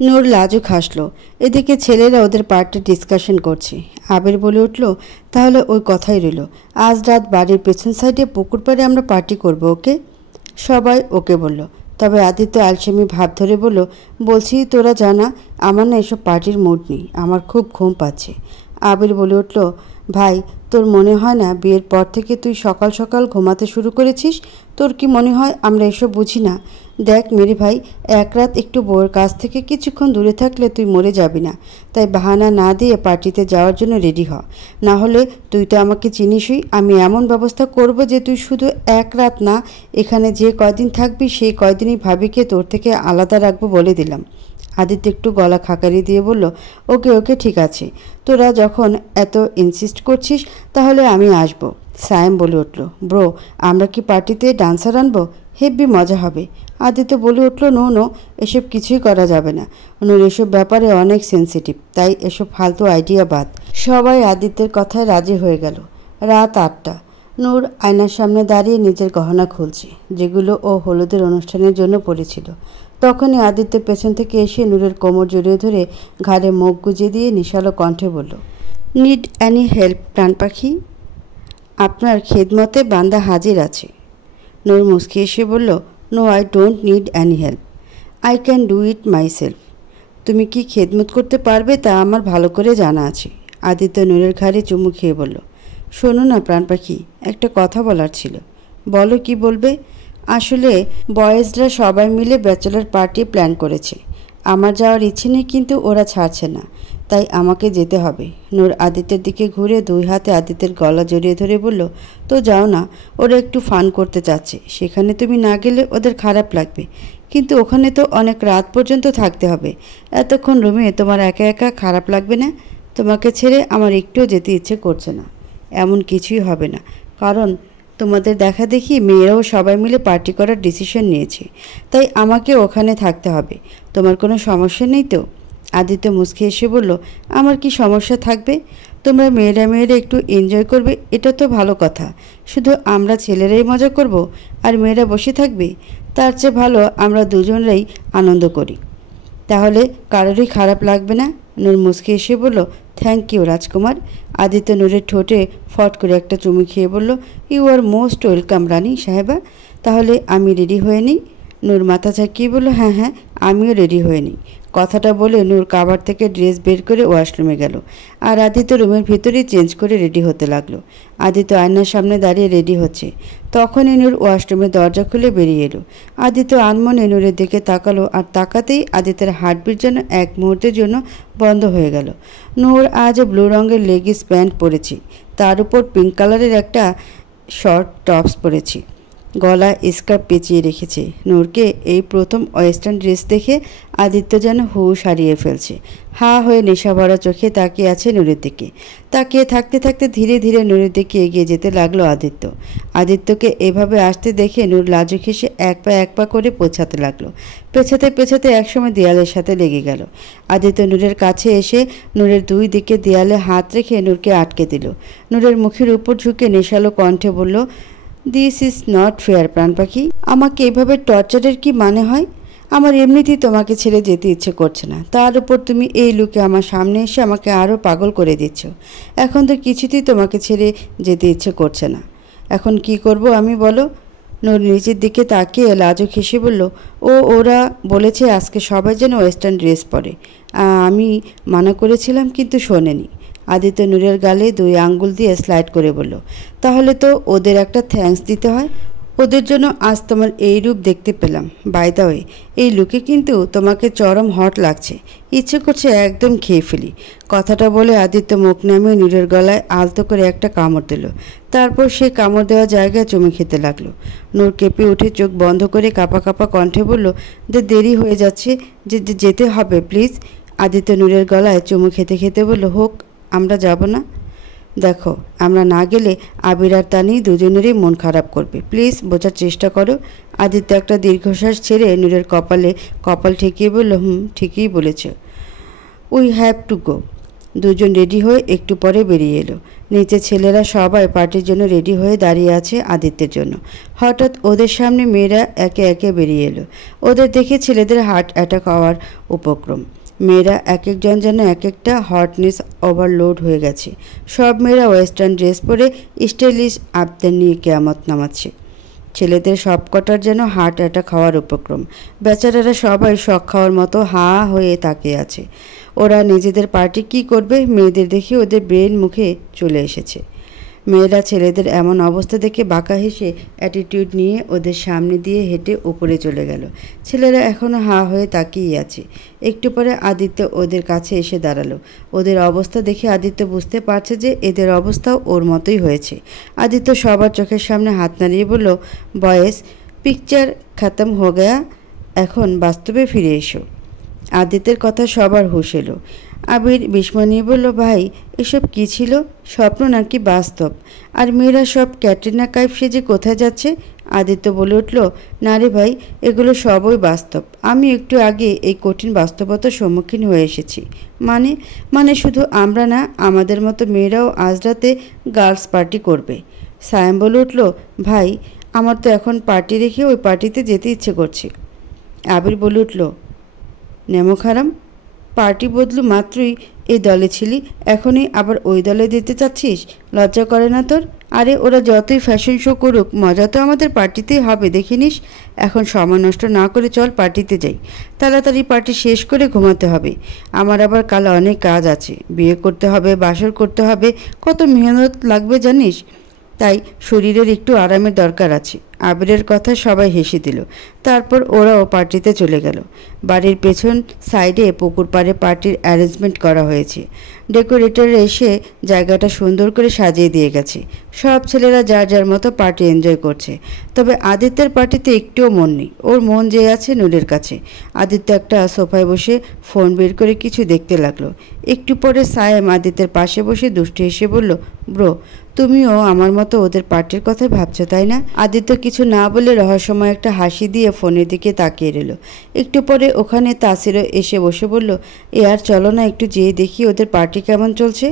নূর লাজুক হাসলো। এদিকে ছেলেরা ওদের পার্টি ডিসকাশন করছে। আবির বলে উঠল, তাহলে ওই কথাই রইল, আজ রাত বাড়ির পেছন সাইডে পুকুর পাড়ে আমরা পার্টি করব, ওকে? সবাই ওকে বলল। তবে আদিত্য আলসেমি ভাব ধরে বলল, বলছি তোরা জানা, আমার না এসব পার্টির মুড নেই, আমার খুব ঘুম পাচ্ছে। আবির বলে উঠল, ভাই তোর মনে হয় না বিয়ের পর থেকে তুই সকাল সকাল ঘুমাতে শুরু করেছিস? তোর কি মনে হয় আমরা এসব বুঝি না? দেখ মেরে ভাই, এক রাত একটু বউয়ের কাছ থেকে কিছুক্ষণ দূরে থাকলে তুই মরে যাবি না। তাই বাহানা না দিয়ে পার্টিতে যাওয়ার জন্য রেডি হ। না হলে তুই তো আমাকে চিনিসই, আমি এমন ব্যবস্থা করব যে তুই শুধু এক রাত না, এখানে যে কয়দিন থাকবি সেই কয়দিনই ভাবিকে তোর থেকে আলাদা রাখবো বলে দিলাম। আদিত্য একটু গলা খাকারি দিয়ে বলল, ওকে ওকে ঠিক আছে, তোরা যখন এত ইনসিস্ট করছিস তাহলে আমি আসব। সায়েম বলে উঠল, ব্রো আমরা কি পার্টিতে ডান্সার আনবো? হেব্বি মজা হবে। আদিত্য বলে উঠল, নো নো, এসব কিছুই করা যাবে না। নূর এসব ব্যাপারে অনেক সেন্সিটিভ, তাই এসব ফালতু আইডিয়া বাদ। সবাই আদিত্যের কথায় রাজি হয়ে গেল। রাত 8টা। নূর আয়নার সামনে দাঁড়িয়ে নিজের গহনা খুলছে, যেগুলো ও হলুদের অনুষ্ঠানের জন্য পরেছিল। তখনই আদিত্যের পেছন থেকে এসে নূরের কোমর জড়িয়ে ধরে ঘাড়ে মুখ গুজে দিয়ে নিশালো কণ্ঠে বলল, নিড অ্যানি হেল্প প্রাণ পাখি? আপনার খেদমতে বান্দা হাজির আছে। নূর মুচকি এসে বলল, no I don't need any help, I can do it myself. তুমি কি খেদমত করতে পারবে তা আমার ভালো করে জানা আছে। আদিত্য নূরের ঘাড়ে চুমু খেয়ে বলল, শোনো না প্রাণ পাখি, একটা কথা বলার ছিল। বলো, কি বলবে? আসলে বয়েজরা সবাই মিলে ব্যাচেলার পার্টি প্ল্যান করেছে। আমার যাওয়ার ইচ্ছে নেই, কিন্তু ওরা ছাড়ছে না, তাই আমাকে যেতে হবে। নূর আদিত্যের দিকে ঘুরে দুই হাতে আদিত্যের গলা জড়িয়ে ধরে বলল, তো যাও না, ওরা একটু ফান করতে চাচ্ছে, সেখানে তুমি না গেলে ওদের খারাপ লাগবে। কিন্তু ওখানে তো অনেক রাত পর্যন্ত থাকতে হবে, এতক্ষণ রুমে তোমার একা একা খারাপ লাগবে না? তোমাকে ছেড়ে আমার একটুও যেতে ইচ্ছে করছে না। এমন কিছুই হবে না, কারণ তোমাদের দেখা দেখি মেয়েরাও সবাই মিলে পার্টি করার ডিসিশন নিয়েছে, তাই আমাকে ওখানে থাকতে হবে। তোমার কোনো সমস্যা নেই তো? আদিত্য মুচকি এসে বলল, আমার কি সমস্যা থাকবে? তোমরা মেয়েরা একটু এনজয় করবে, এটা তো ভালো কথা। শুধু আমরা ছেলেরাই মজা করব আর মেয়েরা বসে থাকবে? তার চেয়ে ভালো আমরা দুজনরাই আনন্দ করি, তাহলে কারোরই খারাপ লাগবে না। নূর মুচকি এসে বলল, থ্যাংক ইউ রাজকুমার। আদিত্য নূরের ঠোঁটে ফট করে একটা চুমু খেয়ে বলল, ইউ আর মোস্ট ওয়েলকাম রানী সাহেবা। তাহলে আমি রেডি হয়ে নিই? নূর মাথা ঝাঁকিয়ে বলল, হ্যাঁ হ্যাঁ, আমিও রেডি হয়ে নিই। কথাটা বলে নূর কাবার থেকে ড্রেস বের করে ওয়াশরুমে গেল, আর আদিত্য রুমের ভিতরেই চেঞ্জ করে রেডি হতে লাগলো। আদিত্য আয়নার সামনে দাঁড়িয়ে রেডি হচ্ছে, তখনই নূর ওয়াশরুমের দরজা খুলে বেরিয়ে এলো। আদিত্য আনমনে নূরের দিকে তাকালো, আর তাকাতেই আদিত্যের হার্টবিট যেন এক মুহূর্তের জন্য বন্ধ হয়ে গেল। নূর আজ ব্লু রঙের লেগিস প্যান্ট পরেছি, তার উপর পিঙ্ক কালারের একটা শর্ট টপস পরেছি, গলায় স্কার্ফ পেঁচিয়ে রেখেছে। নূরকে এই প্রথম ওয়েস্টার্ন ড্রেস দেখে আদিত্য যেন হুঁশ হারিয়ে ফেলছে। হা হয়ে নেশা ভরা চোখে তাকিয়ে আছে নূরের দিকে। তাকিয়ে থাকতে থাকতে ধীরে ধীরে নূরের দিকে এগিয়ে যেতে লাগলো আদিত্য। আদিত্যকে এভাবে আসতে দেখে নূর লাজুক হেসে এক পা করে পৌঁছাতে লাগলো। পেছাতে পেছাতে একসময় দেয়ালের সাথে লেগে গেল। আদিত্য নূরের কাছে এসে নূরের দুই দিকে দেয়ালে হাত রেখে নূরকে আটকে দিল। নূরের মুখের উপর ঝুঁকে নেশালো কণ্ঠে বলল, দিস ইজ নট ফেয়ার প্রাণ পাখি। আমাকে এভাবে টর্চারের কি মানে হয়? আমার এমনিতেই তোমাকে ছেড়ে যেতে ইচ্ছে করছে না, তার উপর তুমি এই লুকে আমার সামনে এসে আমাকে আরও পাগল করে দিচ্ছ। এখন তো কিছুতেই তোমাকে ছেড়ে যেতে ইচ্ছে করছে না। এখন কি করব আমি, বলো? নূর নিচের দিকে তাকিয়ে লাজুক হেসে বলল, ওরা বলেছে আজকে সবাই যেন ওয়েস্টার্ন ড্রেস পরে। আমি মানা করেছিলাম, কিন্তু শোনেনি। আদিত্য নূরের গালে 2 আঙ্গুল দিয়ে স্লাইড করে বলল, তাহলে তো ওদের একটা থ্যাঙ্কস দিতে হয়। ওদের জন্য আজ তোমার এই রূপ দেখতে পেলাম। বাই দ্য ওয়ে, এই লুকে কিন্তু তোমাকে চরম হট লাগছে, ইচ্ছে করছে একদম খেয়ে ফেলি। কথাটা বলে আদিত্য মুখ নামিয়ে নূরের গলায় আলতো করে একটা কামড় দিল। তারপর সে কামড় দেওয়া জায়গায় চুমু খেতে লাগলো। নূর কেঁপে উঠে চোখ বন্ধ করে কাঁপা কাঁপা কণ্ঠে বলল, দেরি হয়ে যাচ্ছে, যেতে হবে প্লিজ। আদিত্য নূরের গলায় চুমু খেতে খেতে বলল, হোক, আমরা যাব না? দেখো, আমরা না গেলে আবির আর তানি দুজনেরই মন খারাপ করবে, প্লিজ বোঝার চেষ্টা করো। আদিত্য একটা দীর্ঘশ্বাস ছেড়ে নূরের কপাল ঠেকিয়ে বলল, ঠিকই বলেছ, উই হ্যাভ টু গো। দুজন রেডি হয়ে একটু পরে বেরিয়ে এলো। নিচে ছেলেরা সবাই পার্টির জন্য রেডি হয়ে দাঁড়িয়ে আছে আদিত্যের জন্য। হঠাৎ ওদের সামনে মেয়েরা একে একে বেরিয়ে এলো। ওদের দেখে ছেলেদের হার্ট অ্যাটাক হওয়ার উপক্রম। মেয়েরা এক একজন যেন এক একটা হটনেস ওভারলোড হয়ে গেছে। সব মেয়েরা ওয়েস্টার্ন ড্রেস পরে স্টাইলিশ আবদার নিয়ে কেয়ামত নামাচ্ছে। ছেলেদের সবকটার যেন হার্ট অ্যাটাক হওয়ার উপক্রম। বেচারারা সবাই শখ খাওয়ার মতো হা হয়ে তাকিয়ে আছে। ওরা নিজেদের পার্টি কি করবে মেয়েদের দেখে ওদের ব্রেন মুখে চলে এসেছে। মেয়েরা ছেলেদের এমন অবস্থা দেখে বাঁকা হেসে অ্যাটিটিউড নিয়ে ওদের সামনে দিয়ে হেঁটে উপরে চলে গেল। ছেলেরা এখনও হাঁ হয়ে তাকিয়ে আছে। একটু পরে আদিত্য ওদের কাছে এসে দাঁড়ালো। ওদের অবস্থা দেখে আদিত্য বুঝতে পারছে যে এদের অবস্থাও ওর মতোই হয়েছে। আদিত্য সবার চোখের সামনে হাত নাড়িয়ে বলল, বয়েস, পিকচার খতম হো গয়া, এখন বাস্তবে ফিরে এসো। আদিত্যের কথা সবার হুঁশ এলো। আবির বিস্ময় নিয়ে বলল, ভাই এসব কী ছিল, স্বপ্ন নাকি বাস্তব? আর মেয়েরা সব ক্যাটরিনা কাইফ সেজে কোথায় যাচ্ছে? আদিত্য বলে উঠল, না রে ভাই, এগুলো সবই বাস্তব। আমি একটু আগে এই কঠিন বাস্তবতার সম্মুখীন হয়ে এসেছি। মানে শুধু আমরা না, আমাদের মতো মেয়েরাও আজ রাতে গার্লস পার্টি করবে। সায়েম বলে উঠল, ভাই আমার তো এখন পার্টি রেখে ওই পার্টিতে যেতে ইচ্ছে করছে। আবির বলে উঠল, নেমো খারাম, পার্টি বদলু মাত্রই এই দলে ছিলি, এখনই আবার ওই দলে দিতে চাচ্ছিস? লজ্জা করে না তোর? আরে ওরা যতই ফ্যাশন শো করুক, মজা তো আমাদের পার্টিতেই হবে, দেখে নিস। এখন সময় নষ্ট না করে চল পার্টিতে যাই। তাড়াতাড়ি পার্টি শেষ করে ঘুমাতে হবে। আমার আবার কাল অনেক কাজ আছে, বিয়ে করতে হবে, বাসর করতে হবে, কত মেহনত লাগবে জানিস। তাই শরীরের একটু আরামের দরকার আছে। আবিরের কথা সবাই হেসে দিল। তারপর ওরাও পার্টিতে চলে গেল। বাড়ির পেছন সাইডে পুকুর পাড়ে পার্টির অ্যারেঞ্জমেন্ট করা হয়েছে। ডেকোরেটর এসে জায়গাটা সুন্দর করে সাজিয়ে দিয়ে গেছে। সব ছেলেরা যার যার মতো পার্টি এনজয় করছে। তবে আদিত্যের পার্টিতে একটুও মন নেই। ওর মন যে আছে নূরের কাছে। আদিত্য একটা সোফায় বসে ফোন বের করে কিছু দেখতে লাগলো। একটু পরে সায়েম আদিত্যের পাশে বসে দুষ্টু হেসে বলল, ব্রো, তুমিও আমার মতো ওদের পার্টির কথাই ভাবছো তাই না? আদিত্য কিছু না বলে রহস্যময় একটা হাসি দিয়ে ফোনের দিকে তাকিয়ে রইল। একটু পরে ওখানে তাসিরও এসে বসে বলল, আর চলো না একটু যেয়ে দেখি ওদের পার্টি কেমন চলছে।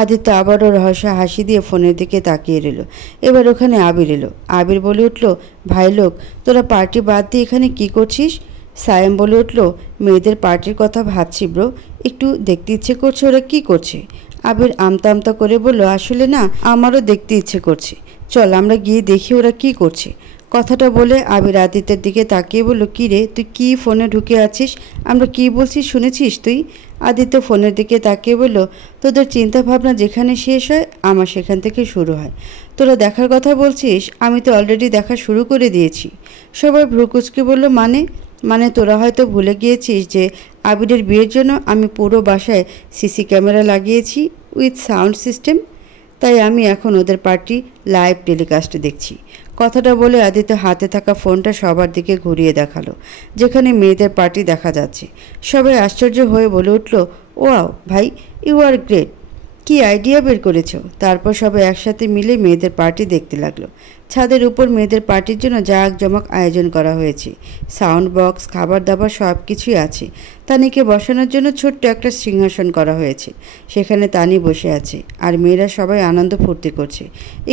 আদিত্য আবারও রহস্য হাসি দিয়ে ফোনের দিকে তাকিয়ে রইল। এবার ওখানে আবির এলো। আবির বলে উঠল, ভাই লোক, তোরা পার্টি বাদ দিয়ে এখানে কি করছিস? সায়েম বলে উঠল, মেয়েদের পার্টির কথা ভাবছি ব্রো, একটু দেখতে ইচ্ছে করছে ওরা কি করছে। আবির আমতা আমতা করে বলল, আসলে না, আমারও দেখতে ইচ্ছে করছে, চল আমরা গিয়ে দেখি ওরা কি করছে। কথাটা বলে আবির আদিত্যের দিকে তাকিয়ে বলল, কী রে, তুই কি ফোনে ঢুকে আছিস? আমরা কি বলছি শুনেছিস তুই? আদিত্য ফোনের দিকে তাকিয়ে বলল, তোদের চিন্তা ভাবনা যেখানে শেষ হয় আমার সেখান থেকে শুরু হয়। তোরা দেখার কথা বলছিস, আমি তো অলরেডি দেখা শুরু করে দিয়েছি। সবাই ভ্রুকুচকে বলল, মানে তোরা হয়তো ভুলে গিয়েছিস যে আবিরের বিয়ের জন্য আমি পুরো বাসায় সিসি ক্যামেরা লাগিয়েছি উইথ সাউন্ড সিস্টেম। তাই আমি এখন ওদের পার্টি লাইভ টেলিকাস্টে দেখছি। কথাটা বলে আদিত্য হাতে থাকা ফোনটা সবার দিকে ঘুরিয়ে দেখালো, যেখানে মেয়েদের পার্টি দেখা যাচ্ছে। সবাই আশ্চর্য হয়ে বলে উঠল, ওয়াও ভাই, ইউ আর গ্রেট, কি আইডিয়া বের করেছো। তারপর সবাই একসাথে মিলে মেয়েদের পার্টি দেখতে লাগলো। ছাদের উপর মেয়েদের পার্টির জন্য জাঁকজমক আয়োজন করা হয়েছে। সাউন্ড বক্স, খাবার দাবার সব কিছুই আছে। তানিকে বসানোর জন্য ছোট্ট একটা সিংহাসন করা হয়েছে। সেখানে তানি বসে আছে আর মেয়েরা সবাই আনন্দ ফুর্তি করছে।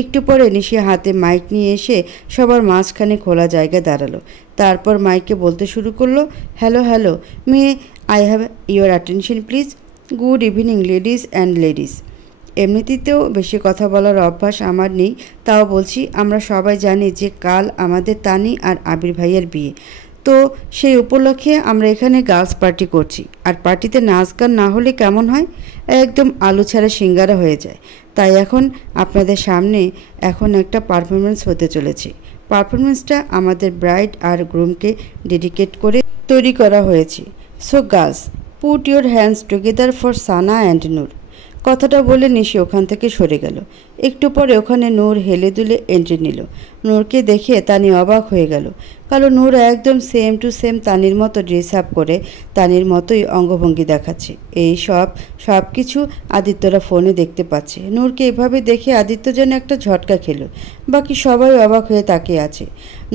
একটু পরে নিশি হাতে মাইক নিয়ে এসে সবার মাঝখানে খোলা জায়গায় দাঁড়ালো। তারপর মাইকে বলতে শুরু করলো, hello, may I have your attention please. Good evening ladies and ladies. এমনিতেও বেশি কথা বলার অভ্যাস আমার নেই, তাও বলছি, আমরা সবাই জানি যে কাল আমাদের তানি আর আবির ভাইয়ের বিয়ে। তো সেই উপলক্ষে আমরা এখানে গার্লস পার্টি করছি। আর পার্টিতে নাচ গান না হলে কেমন হয়? একদম আলু ছাড়া সিঙ্গারা হয়ে যায়। তাই এখন আপনাদের সামনে একটা পারফরমেন্স হতে চলেছে। পারফরমেন্সটা আমাদের ব্রাইড আর গ্রুমকে ডেডিকেট করে তৈরি করা হয়েছে। So girls, put your hands together for Sana and Noor. কথাটা বলে নিশি ওখান থেকে সরে গেল। একটু পরে ওখানে নূর হেলে দুলে এন্ট্রি নিল। নূরকে দেখে তানি অবাক হয়ে গেল, কারণ নূর একদম সেম টু সেম তানির মতো ড্রেস আপ করে তানির মতোই অঙ্গভঙ্গি দেখাচ্ছে। এই সব কিছু আদিত্যরা ফোনে দেখতে পাচ্ছে। নূরকে এভাবে দেখে আদিত্য যেন একটা ঝটকা খেল। বাকি সবাই অবাক হয়ে তাকিয়ে আছে।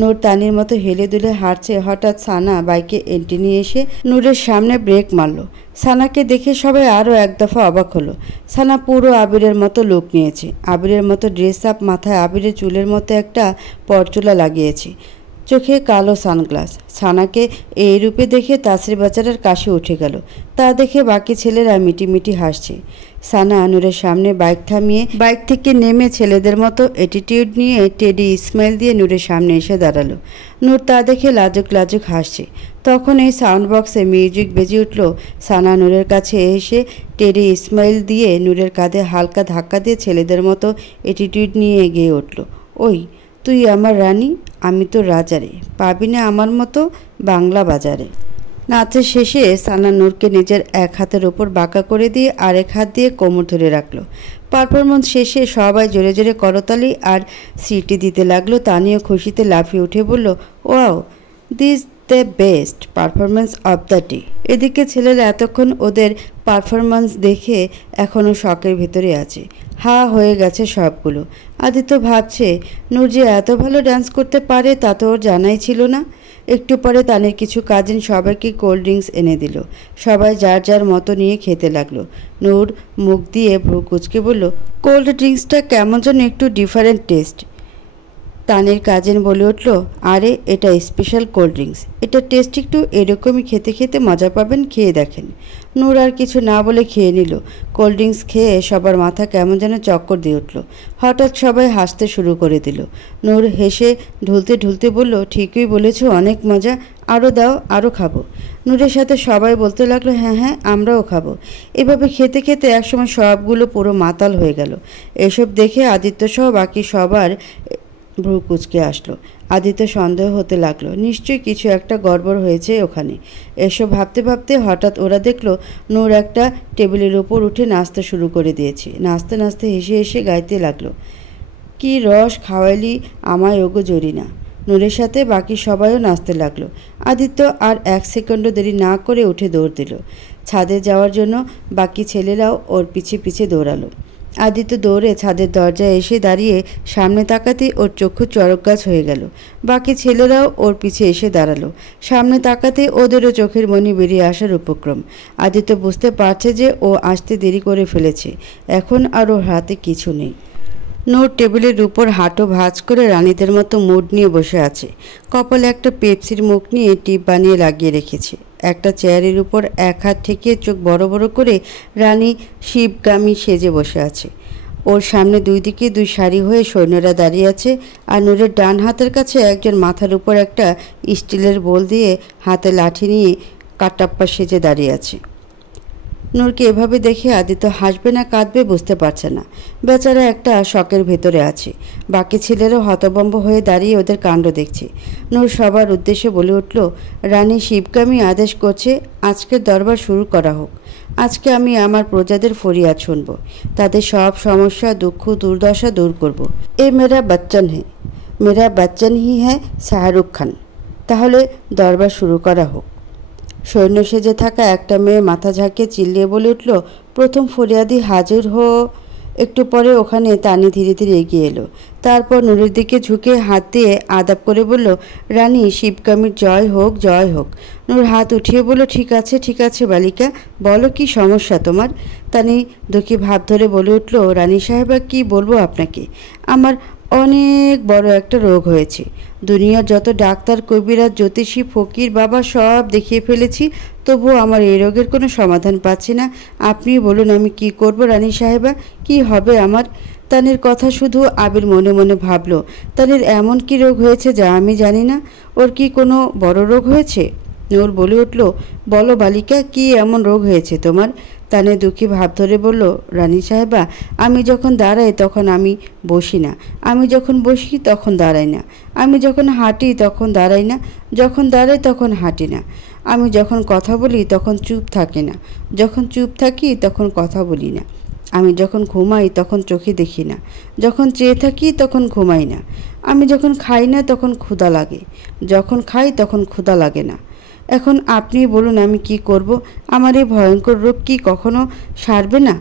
নূর তানির মতো হেলে দুলে হাঁটছে। হঠাৎ সানা বাইকে এন্ট্রি নিয়ে এসে নূরের সামনে ব্রেক মারল। সানাকে দেখে সবাই আরও এক দফা অবাক হলো। সানা পুরো আবিরের মতো লুক নিয়েছে, আবিরের মতো ড্রেস আপ, মাথায় আবিরের চুলের মতো একটা পরচুলা লাগিয়েছে। চোখে কালো সানগ্লাস। সানাকে এই রূপে দেখে তাসরির বেচারার কাশি উঠে গেল। তা দেখে বাকি ছেলেরা মিটিমিটি হাসছে। সানা নূরের সামনে বাইক থামিয়ে বাইক থেকে নেমে ছেলেদের মতো অ্যাটিটিউড নিয়ে টেডি ইসমাইল দিয়ে নূরের সামনে এসে দাঁড়ালো। নূর তা দেখে লাজুক লাজুক হাসছে। তখন এই সাউন্ড বক্সে মিউজিক বেজে উঠল। সানা নূরের কাছে এসে টেডি ইসমাইল দিয়ে নূরের কাঁধে হালকা ধাক্কা দিয়ে ছেলেদের মতো অ্যাটিটিউড নিয়ে এগিয়ে উঠল। ওই তুই আমার রানী, আমি তো রাজারে, পাবি না আমার মতো বাংলা বাজারে। নাচের শেষে সানা নূরকে নিজের এক হাতের ওপর বাঁকা করে দিয়ে আরেক হাত দিয়ে কোমর ধরে রাখলো। পারফরমেন্স শেষে সবাই জোরে জোরে করতালি আর সিটি দিতে লাগলো। তানিও খুশিতে লাফিয়ে উঠে বলল, wow, this the best performance of the day. এদিকে ছেলেরা এতক্ষণ ওদের পারফরমেন্স দেখে এখনও শকের ভেতরে আছে। হা হয়ে গেছে সবগুলো। আদিত্য ভাবছে, নূর যে এত ভালো ডান্স করতে পারে তা তো ওর জানাই ছিল না। একটু পরে তানের কিছু কাজিন সবাইকে কোল্ড ড্রিঙ্কস এনে দিল। সবাই যার যার মতো নিয়ে খেতে লাগলো। নূর মুখ দিয়ে ভ্রু কুচকে বলল, কোল্ড ড্রিঙ্কসটা কেমন যেন একটু ডিফারেন্ট টেস্ট। তানের কাজিন বলে উঠল, আরে এটা স্পেশাল কোল্ড ড্রিঙ্কস, এটা টেস্ট একটু এরকমই, খেতে খেতে মজা পাবেন, খেয়ে দেখেন। নূর আর কিছু না বলে খেয়ে নিল। কোল্ড ড্রিঙ্কস খেয়ে সবার মাথা কেমন যেন চক্কর দিয়ে উঠল। হঠাৎ সবাই হাসতে শুরু করে দিল। নূর হেসে ঢুলতে ঢুলতে বলল, ঠিকই বলেছ, অনেক মজা, আরও দাও, আরও খাবো। নূরের সাথে সবাই বলতে লাগলো, হ্যাঁ হ্যাঁ আমরাও খাবো। এভাবে খেতে খেতে একসময় সবগুলো পুরো মাতাল হয়ে গেল। এসব দেখে আদিত্য সহ বাকি সবার ভ্রু কুচকে আসলো। আদিত্য সন্দেহ হতে লাগলো, নিশ্চয়ই কিছু একটা গড়বড় হয়েছে ওখানে। এসব ভাবতে ভাবতে হঠাৎ ওরা দেখলো নূর একটা টেবিলের ওপর উঠে নাচতে শুরু করে দিয়েছে। নাচতে নাচতে হেসে হেসে গাইতে লাগলো, কি রস খাওয়াইলি আমায় ওগো জরিনা। নূরের সাথে বাকি সবাইও নাচতে লাগলো। আদিত্য আর এক সেকেন্ডও দেরি না করে উঠে দৌড় দিল ছাদে যাওয়ার জন্য। বাকি ছেলেরাও ওর পিছে পিছে দৌড়ালো। আদিত্য দৌড়ে ছাদের দরজায় এসে দাঁড়িয়ে সামনে তাকাতেই ওর চক্ষু চড়ক গাছ হয়ে গেল। বাকি ছেলেরাও ওর পিছে এসে দাঁড়ালো। সামনে তাকাতে ওদেরও চোখের মনি বেরিয়ে আসার উপক্রম। আদিত্য বুঝতে পারছে যে ও আসতে দেরি করে ফেলেছে, এখন আর ওর হাতে কিছু নেই। নূর টেবিলের উপর হাঁটু ভাঁজ করে রানীদের মতো মুড নিয়ে বসে আছে। কপালে একটা পেপসির মুখ নিয়ে টিপ বানিয়ে লাগিয়ে রেখেছে। একটা চেয়ারের উপর এক হাত ঠেকিয়ে চোখ বড় বড় করে রানী শিবগামী সেজে বসে আছে। ওর সামনে দুই দিকে দুই সারি হয়ে সৈন্যরা দাঁড়িয়ে আছে। আর নূরের ডান হাতের কাছে একজন মাথার উপর একটা স্টিলের বোল দিয়ে হাতে লাঠি নিয়ে কাটাপ্পা সেজে দাঁড়িয়ে আছে। নূরকে এভাবে দেখে আদিত্য হাসবে না কাঁদবে বুঝতে পারছে না। বেচারা একটা শকের ভেতরে আছে। বাকি ছেলেরাও হতভম্ব হয়ে দাঁড়িয়ে ওদের কাণ্ড দেখছে। নূর সবার উদ্দেশ্যে বলে উঠল, রানী শিবগামী আদেশ করছে আজকের দরবার শুরু করা হোক। আজকে আমি আমার প্রজাদের ফরিয়াদ শুনব, তাদের সব সমস্যা দুঃখ দুর্দশা দূর করব। এ মেরা বাচ্চন হে, মেরা বাচ্চন হি হ্যাঁ শাহরুখ খান। তাহলে দরবার শুরু করা হোক। সৈন্য সেজে থাকা একটা মেয়ে মাথা ঝাঁকিয়ে চিল্লিয়ে বলে উঠল, প্রথম ফরিয়াদি হাজির হো। একটু পরে ওখানে তানি ধীরে ধীরে এগিয়ে এলো। তারপর নূরের দিকে ঝুঁকে হাত দিয়ে আদাব করে বলল, রানী শিবগামীর জয় হোক, জয় হোক। নূর হাত উঠিয়ে বলল, ঠিক আছে ঠিক আছে বালিকা, বলো কি সমস্যা তোমার। তানি দুঃখী ভাব ধরে বলে উঠল, রানী সাহেবা কি বলবো আপনাকে, আমার অনেক বড় একটা রোগ হয়েছে। দুনিয়ার যত ডাক্তার কবিরাজ জ্যোতিষী ফকির বাবা সব দেখিয়ে ফেলেছি, তবুও আমার এই রোগের কোনো সমাধান পাচ্ছি না। আপনি বলুন আমি কি করব রানী সাহেবা, কি হবে আমার। তানের কথা শুধু আবির মনে মনে ভাবল, তানের এমন কি রোগ হয়েছে যা আমি জানি না। ওর কি কোনো বড় রোগ হয়েছে? নূর বলে উঠল, বলো বালিকা, কি এমন রোগ হয়েছে তোমার। তানে দুঃখী ভাব ধরে বলল, রানী সাহেবা, আমি যখন দাঁড়াই তখন আমি বসি না, আমি যখন বসি তখন দাঁড়াই না, আমি যখন হাঁটি তখন দাঁড়াই না, যখন দাঁড়াই তখন হাঁটি না, আমি যখন কথা বলি তখন চুপ থাকি না, যখন চুপ থাকি তখন কথা বলি না, আমি যখন ঘুমাই তখন চোখে দেখি না, যখন চেয়ে থাকি তখন ঘুমাই না, আমি যখন খাই না তখন ক্ষুধা লাগে, যখন খাই তখন ক্ষুধা লাগে না। এখন আপনি বলুন আমি কি করব, আমার এই ভয়ঙ্কর রোগ কি কখনো সারবে না।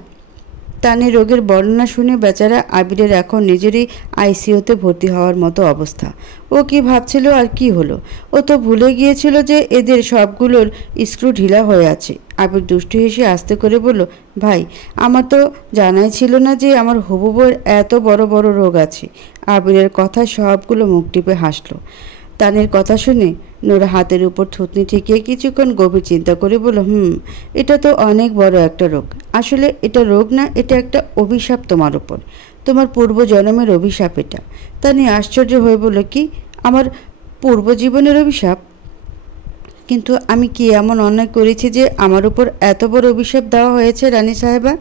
তানের রোগের বর্ণনা শুনে বেচারা আবিরের এখন নিজেরই আইসিইউতে ভর্তি হওয়ার মতো অবস্থা। ও কি ভাবছিল আর কি হলো, ও তো ভুলে গিয়েছিল যে এদের সবগুলোর স্ক্রু ঢিলা হয়ে আছে। আবির দুষ্টু হেসে আস্তে করে বলল, ভাই আমার তো জানাই ছিল না যে আমার হবু বউয়ের এত বড় বড় রোগ আছে। আবিরের কথা সবগুলো মুখ টিপে হাসলো। তানের কথা শুনে নূর হাতের উপর থুতনি ঠেকিয়ে কিছুক্ষণ গভীর চিন্তা করে বলল, এটা তো অনেক বড় একটা রোগ। আসলে এটা রোগ না, এটা একটা অভিশাপ তোমার উপর, তোমার পূর্বজন্মের অভিশাপ এটা। তানি আশ্চর্য হয়ে বলল, কি, আমার পূর্বজীবনের অভিশাপ? কিন্তু আমি কি এমন অন্যায় করেছি যে আমার উপর এত বড় অভিশাপ দেওয়া হয়েছে রানী সাহেবা?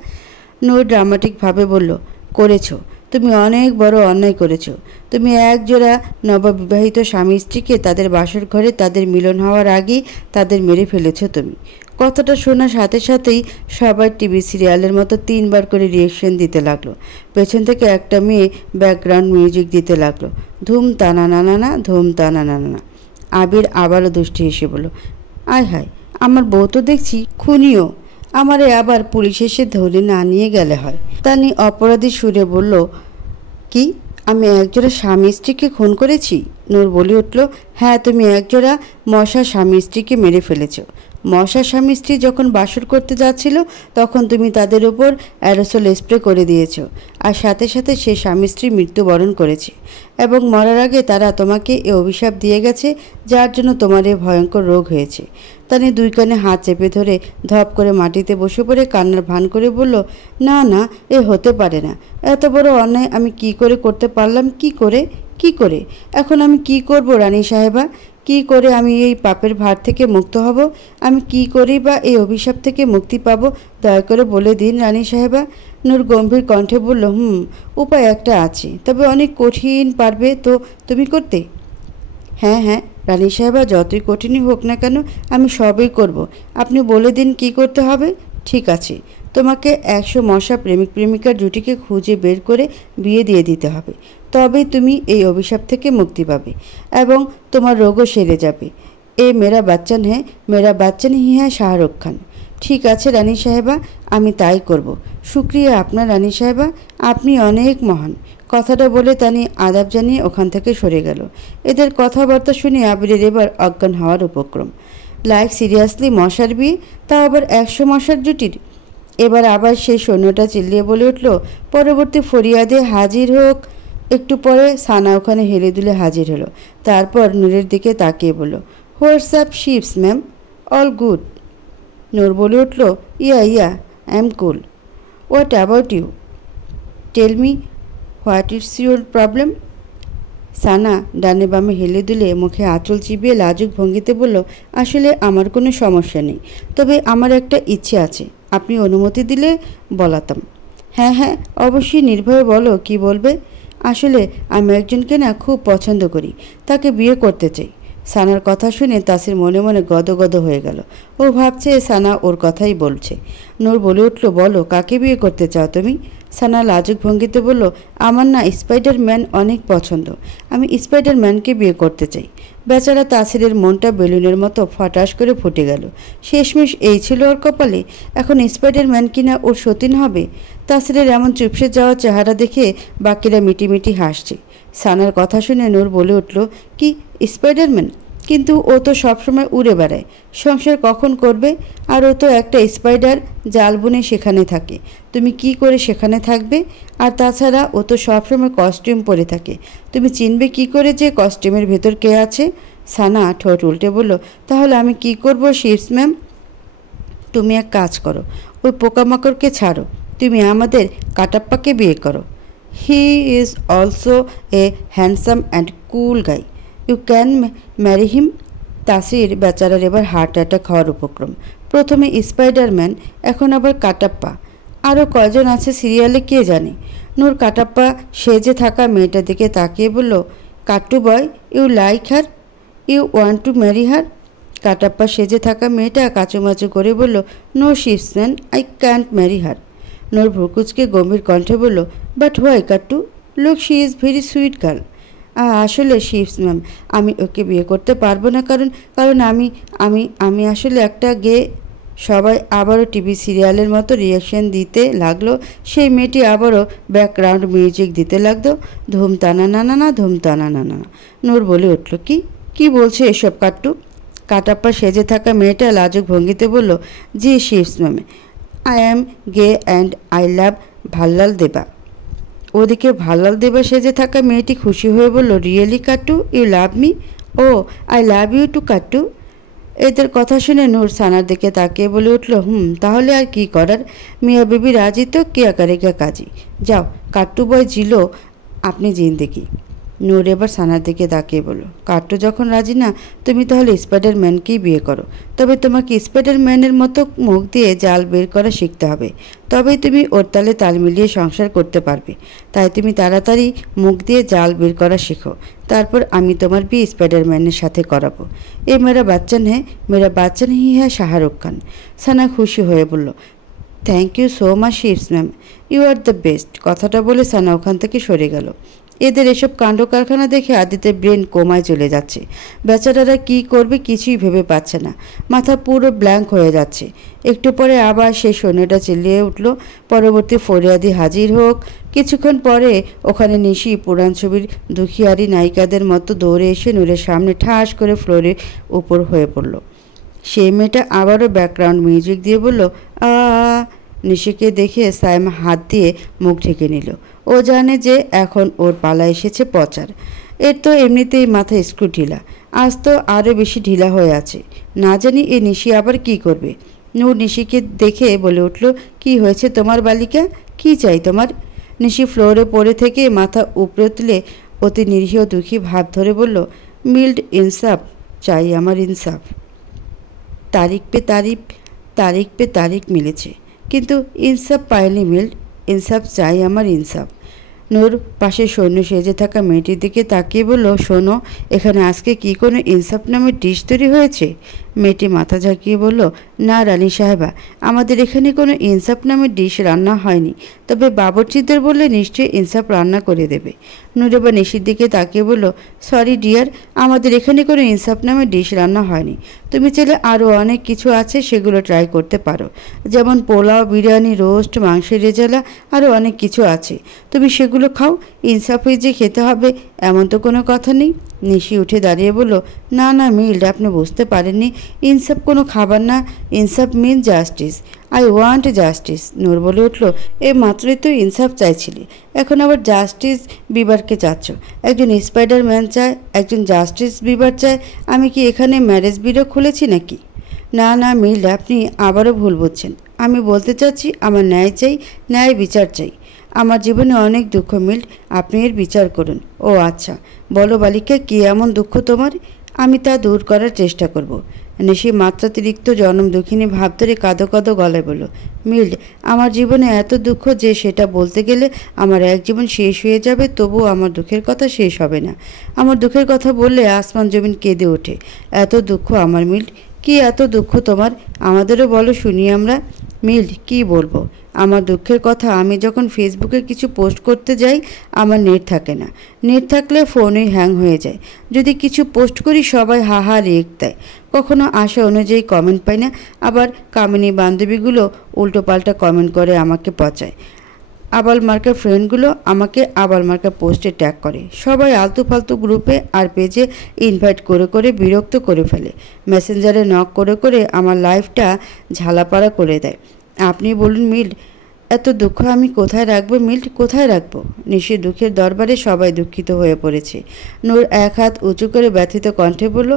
নূর ড্রামাটিকভাবে বলল, করেছো, তুমি অনেক বড় অন্যায় করেছো। তুমি একজোড়া নববিবাহিত স্বামী স্ত্রীকে তাদের বাসর ঘরে তাদের মিলন হওয়ার আগেই তাদের মেরে ফেলেছো তুমি। কথাটা শোনার সাথে সাথেই সবাই টিভি সিরিয়ালের মতো 3বার করে রিয়েকশন দিতে লাগলো। পেছন থেকে একটা মেয়ে ব্যাকগ্রাউন্ড মিউজিক দিতে লাগলো, ধুম তানা নানা ধুম তানা নানা। আবির আবারও দুষ্টি হেসে বলল, আয় হায়, আমার বউ তো দেখছি খুনিও, আমারে আবার পুলিশ এসে ধরে না নিয়ে গেলে হয়। তানি অপরাধী সুরে বলল, কি, আমি একজোড়া স্বামী স্ত্রীকে খুন করেছি? নূর বলে উঠল, হ্যাঁ, তুমি একজোড়া মশা স্বামী স্ত্রীকে মেরে ফেলেছ। মশা স্বামী স্ত্রী যখন বাসর করতে যাচ্ছিল তখন তুমি তাদের উপর অ্যারোসল স্প্রে করে দিয়েছ, আর সাথে সাথে সে স্বামী স্ত্রী মৃত্যুবরণ করেছে, এবং মরার আগে তারা তোমাকে এ অভিশাপ দিয়ে গেছে, যার জন্য তোমার এ ভয়ঙ্কর রোগ হয়েছে। তানি 2 কানে হাত চেপে ধরে ধপ করে মাটিতে বসে পড়ে কান্নার ভান করে বলল, না না, এ হতে পারে না। এত বড় অন্যায় আমি কি করে করতে পারলাম? কি করে এখন আমি কি করব রানী সাহেবা? কি করে আমি এই পাপের ভার থেকে মুক্ত হব? আমি কি করি বা এই অভিশাপ থেকে মুক্তি পাব? দয়া করে বলে দিন রানী সাহেবা। নূর গম্ভীর কণ্ঠে বলল, উপায় একটা আছে, তবে অনেক কঠিন। পারবে তো তুমি করতে? হ্যাঁ হ্যাঁ রানী সাহেবা, যতই কঠিনই হোক না কেন আমি সবই করব। আপনি বলে দিন কি করতে হবে। ঠিক আছে, তোমাকে 100 মশা প্রেমিক প্রেমিকার জুটিকে খুঁজে বের করে বিয়ে দিয়ে দিতে হবে, তবেই তুমি এই অভিশাপ থেকে মুক্তি পাবে এবং তোমার রোগও সেরে যাবে। এ মেরা বাচ্চান হ্যাঁ, মেরা বাচ্চান হি হ্যাঁ শাহরুখ খান। ঠিক আছে রানী সাহেবা, আমি তাই করব। শুক্রিয়া আপনার রানী সাহেবা, আপনি অনেক মহান। কথাটা বলে তানি আদাব জানিয়ে ওখান থেকে সরে গেল। এদের কথাবার্তা শুনে আবিরের এবার অজ্ঞান হওয়ার উপক্রম। লাইক সিরিয়াসলি, মশার বিয়ে, তাও আবার 100 মশার জুটির? এবার আবার সেই সৈন্যটা চিল্লিয়ে বলে উঠল, পরবর্তী ফরিয়াদে হাজির হোক। একটু পরে সানা ওখানে হেলে দুলে হাজির হলো। তারপর নূরের দিকে তাকিয়ে বলল, হোয়াটসঅ্যাপ শিপস ম্যাম, অল গুড? নূর বলে উঠল, yeah I am cool. What about you? Tell me what it's your problem? Sana ডানে বামে হেলে দুলে মুখে আঁচল চিবিয়ে লাজুক ভঙ্গিতে বলল, আসলে আমার কোনো সমস্যা নেই, তবে আমার একটা ইচ্ছে আছে, আপনি অনুমতি দিলে বলাতাম। হ্যাঁ হ্যাঁ অবশ্যই, নির্ভয়ে বলো, কি বলবে? আসলে আমি একজনকে না খুব পছন্দ করি, তাকে বিয়ে করতে চাই। সানার কথা শুনে তাসির মনে মনে গদগদ হয়ে গেল। ও ভাবছে সানা ওর কথাই বলছে। নূর বলে উঠল, বলো, কাকে বিয়ে করতে চাও তুমি? সানা লাজুক ভঙ্গিতে বলল, আমার না স্পাইডারম্যান অনেক পছন্দ, আমি স্পাইডারম্যানকে বিয়ে করতে চাই। বেচারা তাসিরের মনটা বেলুনের মতো ফটাস করে ফুটে গেল। শেষমেশ এই ছিল ওর কপালে, এখন স্পাইডারম্যান কিনা ওর সতীন হবে। তাসিরের এমন চুপসে যাওয়া চেহারা দেখে বাকিরা মিটিমিটি হাসছে। সানার কথা শুনে নূর বলে উঠল, কি, স্পাইডারম্যান? কিন্তু ও তো সবসময় উড়ে বেড়ায়, সংসার কখন করবে? আর ও তো একটা স্পাইডার, জাল বুনে সেখানে থাকে, তুমি কি করে সেখানে থাকবে? আর তাছাড়া ও তো সবসময় কস্টিউম পরে থাকে, তুমি চিনবে কি করে যে কস্টিউমের ভেতর কে আছে? সানা ঠোঁট উল্টে বলল, তাহলে আমি কি করব শিপস ম্যাম? তুমি এক কাজ করো, ওই পোকামাকড়কে ছাড়ো, তুমি আমাদের কাটাপ্পাকে বিয়ে করো। He is also a handsome and cool guy, you can marry him. Tasir বেচারার এবার হার্ট অ্যাটাক হওয়ার উপক্রম। প্রথমে স্পাইডারম্যান, এখন আবার কাটাপ্পা, আরও কয়জন আছে সিরিয়ালে কে জানে। নূর কাটাপ্পা সেজে থাকা মেয়েটার দিকে তাকিয়ে বলল, Kattu boy, you like her, you want to marry her? Kattappa সেজে থাকা মেয়েটা কাচুমাচু করে বলল, নো শিপসম্যান, I can't marry her. Noor ভ্রুকুচকে গম্ভীর কণ্ঠে বলল, but why Kattu? Look, she is very sweet girl. আসলে শিপস ম্যাম, আমি ওকে বিয়ে করতে পারবো না, কারণ কারণ আমি আমি আমি আসলে একটা গে। সবাই আবারও টিভি সিরিয়ালের মতো রিয়াকশন দিতে লাগলো। সেই মেয়েটি আবারও ব্যাকগ্রাউন্ড মিউজিক দিতে লাগলো, ধুম তানা নানা ধুম তানা নানা। নূর বলে উঠল, কি কি বলছে এসব কাট্টু? কাটাপ্পা সেজে থাকা মেয়েটা লাজুক ভঙ্গিতে বলল, জি শিপস ma'am, I am gay and I love Bhallaladeva. ওদিকে ভাল্লাল দেবা সেজে থাকা মেয়েটি খুশি হয়ে বলল, really Kattu, you love me? Oh I love you too Kattu. এদের কথা শুনে নূর সানার দিকে তাকিয়ে বলে উঠল, তাহলে আর কি করার, মিয়া বিবি রাজি তো কিয়া করেগা কাজী। যাও কাট্টু বয় জিলো আপনি জিন্দেগি। নূর এবার সানার দিকে তাকিয়ে বলল, কাট্টু যখন রাজি না, তুমি তাহলে স্পাইডারম্যানকেই বিয়ে করো। তবে তোমাকে স্পাইডারম্যানের মতো মুখ দিয়ে জাল বের করা শিখতে হবে, তবেই তুমি ওর তালে তাল মিলিয়ে সংসার করতে পারবে। তাই তুমি তাড়াতাড়ি মুখ দিয়ে জাল বের করা শেখো, তারপর আমি তোমার বিয়ে স্পাইডারম্যানের সাথে করাবো। এ মেরা বাচ্চা নেই, মেরা বাচ্চা নেই হ্যাঁ শাহরুখ খান। সানা খুশি হয়ে বলল, thank you so much ships ma'am, you are the best. কথাটা বলে সানা ওখান থেকে সরে গেল। এদের এসব কাণ্ড কারখানা দেখে আদিতের ব্রেন কোমায় চলে যাচ্ছে। বেচারারা কি করবে কিছুই ভেবে পাচ্ছে না, মাথা পুরো ব্ল্যাঙ্ক হয়ে যাচ্ছে। একটু পরে আবার সেই সৈন্যটা চিল্লিয়ে উঠল, পরবর্তী ফরিয়াদি হাজির হোক। কিছুক্ষণ পরে ওখানে নিশি পুরাণ ছবির দুখিয়ারি নায়িকাদের মতো দৌড়ে এসে নূরের সামনে ঠাস করে ফ্লোরের উপর হয়ে পড়ল। সেই মেয়েটা আবারও ব্যাকগ্রাউন্ড মিউজিক দিয়ে বলল, আ। নিশিকে দেখে সাইমা হাত দিয়ে মুখ ঢেকে নিল। ও জানে যে এখন ওর পালা এসেছে পচার। এর তো এমনিতেই মাথা স্ক্রু ঢিলা, আজ তো আরও বেশি ঢিলা হয়ে আছে। না জানি এ নিশি আবার কি করবে। নূর নিশিকে দেখে বলে উঠল, কি হয়েছে তোমার বালিকা, কি চাই তোমার? নিশি ফ্লোরে পড়ে থেকে মাথা উপরে তুলে অতি নিরীহ দুঃখী ভাব ধরে বলল, মিল্ড ইনসাফ চাই আমার, ইনসাফ। তারিখ পে তারিখ মিলেছে, কিন্তু ইনসাফ পায়নি মিল্ড, ইনসাফ চাই আমার, ইনসাফ। নূর পাশে সৈন্য সেজে থাকা মেয়েটির দিকে তাকিয়ে বলল, শোনো, এখানে আজকে কি কোনো ইনসাফ নামের ডিশ তৈরি হয়েছে? মেয়েটি মাথা ঝাঁকিয়ে বলল, না রানী সাহেবা, আমাদের এখানে কোনো ইনসাফ নামের ডিশ রান্না হয়নি, তবে বাবরচিদের বললে নিশ্চয়ই ইনসাফ রান্না করে দেবে। নূর এবার নিশির দিকে তাকিয়ে বলল, সরি ডিয়ার, আমাদের এখানে কোনো ইনসাফ নামের ডিশ রান্না হয়নি। তুমি চাইলে আরও অনেক কিছু আছে, সেগুলো ট্রাই করতে পারো, যেমন পোলাও, বিরিয়ানি, রোস্ট, মাংসের রেজালা, আরও অনেক কিছু আছে, তুমি সেগুলো খাও। ইনসাফই যে খেতে হবে এমন তো কোনো কথা নেই। নিশি উঠে দাঁড়িয়ে বলল, না না মিল্ড, আপনি বুঝতে পারেননি, ইনসাফ কোনো খাবার না, ইনসাফ মিন জাস্টিস, আই ওয়ান্ট জাস্টিস। নূর বলে উঠল, এ মাত্রই তো ইনসাফ চাইছিলি, এখন আবার জাস্টিস বিবারকে চাচ্ছ? একজন স্পাইডারম্যান চায়, একজন জাস্টিস বিবার চায়। আমি কি এখানে ম্যারেজ বিউরো খুলেছি নাকি? না না মিল্ড, আপনি আবারও ভুল বুঝছেন। আমি বলতে চাচ্ছি আমার ন্যায় চাই, ন্যায় বিচার চাই। আমার জীবনে অনেক দুঃখ মিল্ড, আপনি এর বিচার করুন। ও আচ্ছা, বলো বালিকা, কী এমন দুঃখ তোমার? আমি তা দূর করার চেষ্টা করব। নিশি মাত্রাতিরিক্ত জনম দুঃখিনী ভাব ধরে কাঁদো কাঁদো গলায় বলল, মিল্ড, আমার জীবনে এত দুঃখ যে সেটা বলতে গেলে আমার এক জীবন শেষ হয়ে যাবে, তবুও আমার দুঃখের কথা শেষ হবে না। আমার দুঃখের কথা বললে আসমান জমিন কেঁদে ওঠে। এত দুঃখ আমার মিল্ড। কি এত দুঃখ তোমার? আমাদেরও বলো শুনি আমরা। মিল্ড, কি বলবো আমার দুঃখের কথা? আমি যখন ফেসবুকে কিছু পোস্ট করতে যাই আমার নেট থাকে না, নেট থাকলে ফোনই হ্যাং হয়ে যায়। যদি কিছু পোস্ট করি সবাই হাহা রেক দেয়, কখনো আশা অনুযায়ী কমেন্ট পাই না, আবার কামিনী বান্ধবীগুলো উল্টোপাল্টা কমেন্ট করে আমাকে পচায়। আবাল মার্কা ফ্রেন্ডগুলো আমাকে আবাল মার্কা পোস্টে ট্যাগ করে, সবাই আলতু ফালতু গ্রুপে আর পেজে ইনভাইট করে করে বিরক্ত করে ফেলে, মেসেঞ্জারে নক করে করে আমার লাইফটা ঝালাপাড়া করে দেয়। আপনি বলুন মিল্ড, এত দুঃখ আমি কোথায় রাখবো মিল্ড, কোথায় রাখবো? নিশির দুঃখের দরবারে সবাই দুঃখিত হয়ে পড়েছে। নূর এক হাত উঁচু করে ব্যথিত কণ্ঠে বলল,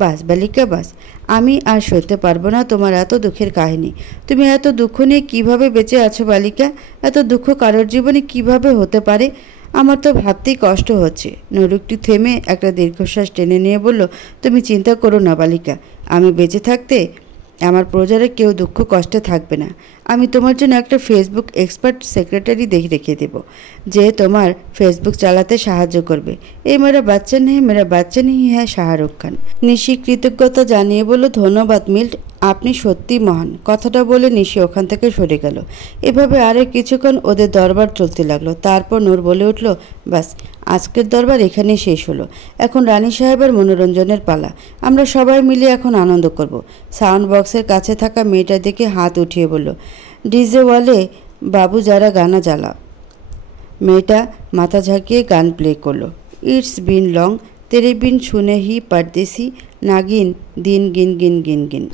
বাস বালিকা বাস, আমি আর সইতে পারবো না তোমার এত দুঃখের কাহিনী। তুমি এত দুঃখ নিয়ে কিভাবে বেঁচে আছো বালিকা? এত দুঃখ কারোর জীবনে কিভাবে হতে পারে? আমার তো ভাবতেই কষ্ট হচ্ছে। নূর একটু থেমে একটা দীর্ঘশ্বাস টেনে নিয়ে বলল, তুমি চিন্তা করো না বালিকা, আমি বেঁচে থাকতে আমার প্রজারা কেউ দুঃখ কষ্টে থাকবে না। আমি তোমার জন্য একটা ফেসবুক এক্সপার্ট সেক্রেটারি রেখে দেব, যে তোমার ফেসবুক চালাতে সাহায্য করবে। এই মেরা বাচ্চা নেই হ্যাঁ শাহরুখ খান। নিশি কৃতজ্ঞতা জানিয়ে বলল, ধন্যবাদ মিল্ড, আপনি সত্যি মহান। কথাটা বলে নিশি ওখান থেকে সরে গেল। এভাবে আরও কিছুক্ষণ ওদের দরবার চলতে লাগলো। তারপর নূর বলে উঠল, বাস আজকের দরবার এখানেই শেষ হলো, এখন রানী সাহেবের মনোরঞ্জনের পালা। আমরা সবাই মিলে এখন আনন্দ করব। সাউন্ড বক্সের কাছে থাকা মেয়েটার দিকে হাত উঠিয়ে বলল, ডিজে ওয়ালে বাবু যারা গানা জ্বালা। মেয়েটা মাথা ঝাঁকিয়ে গান প্লে করলো, ইটস বিন লং তেরে বিন শুনে হি পারদেশি নাগিন দিন গিন গিন গিন গিন।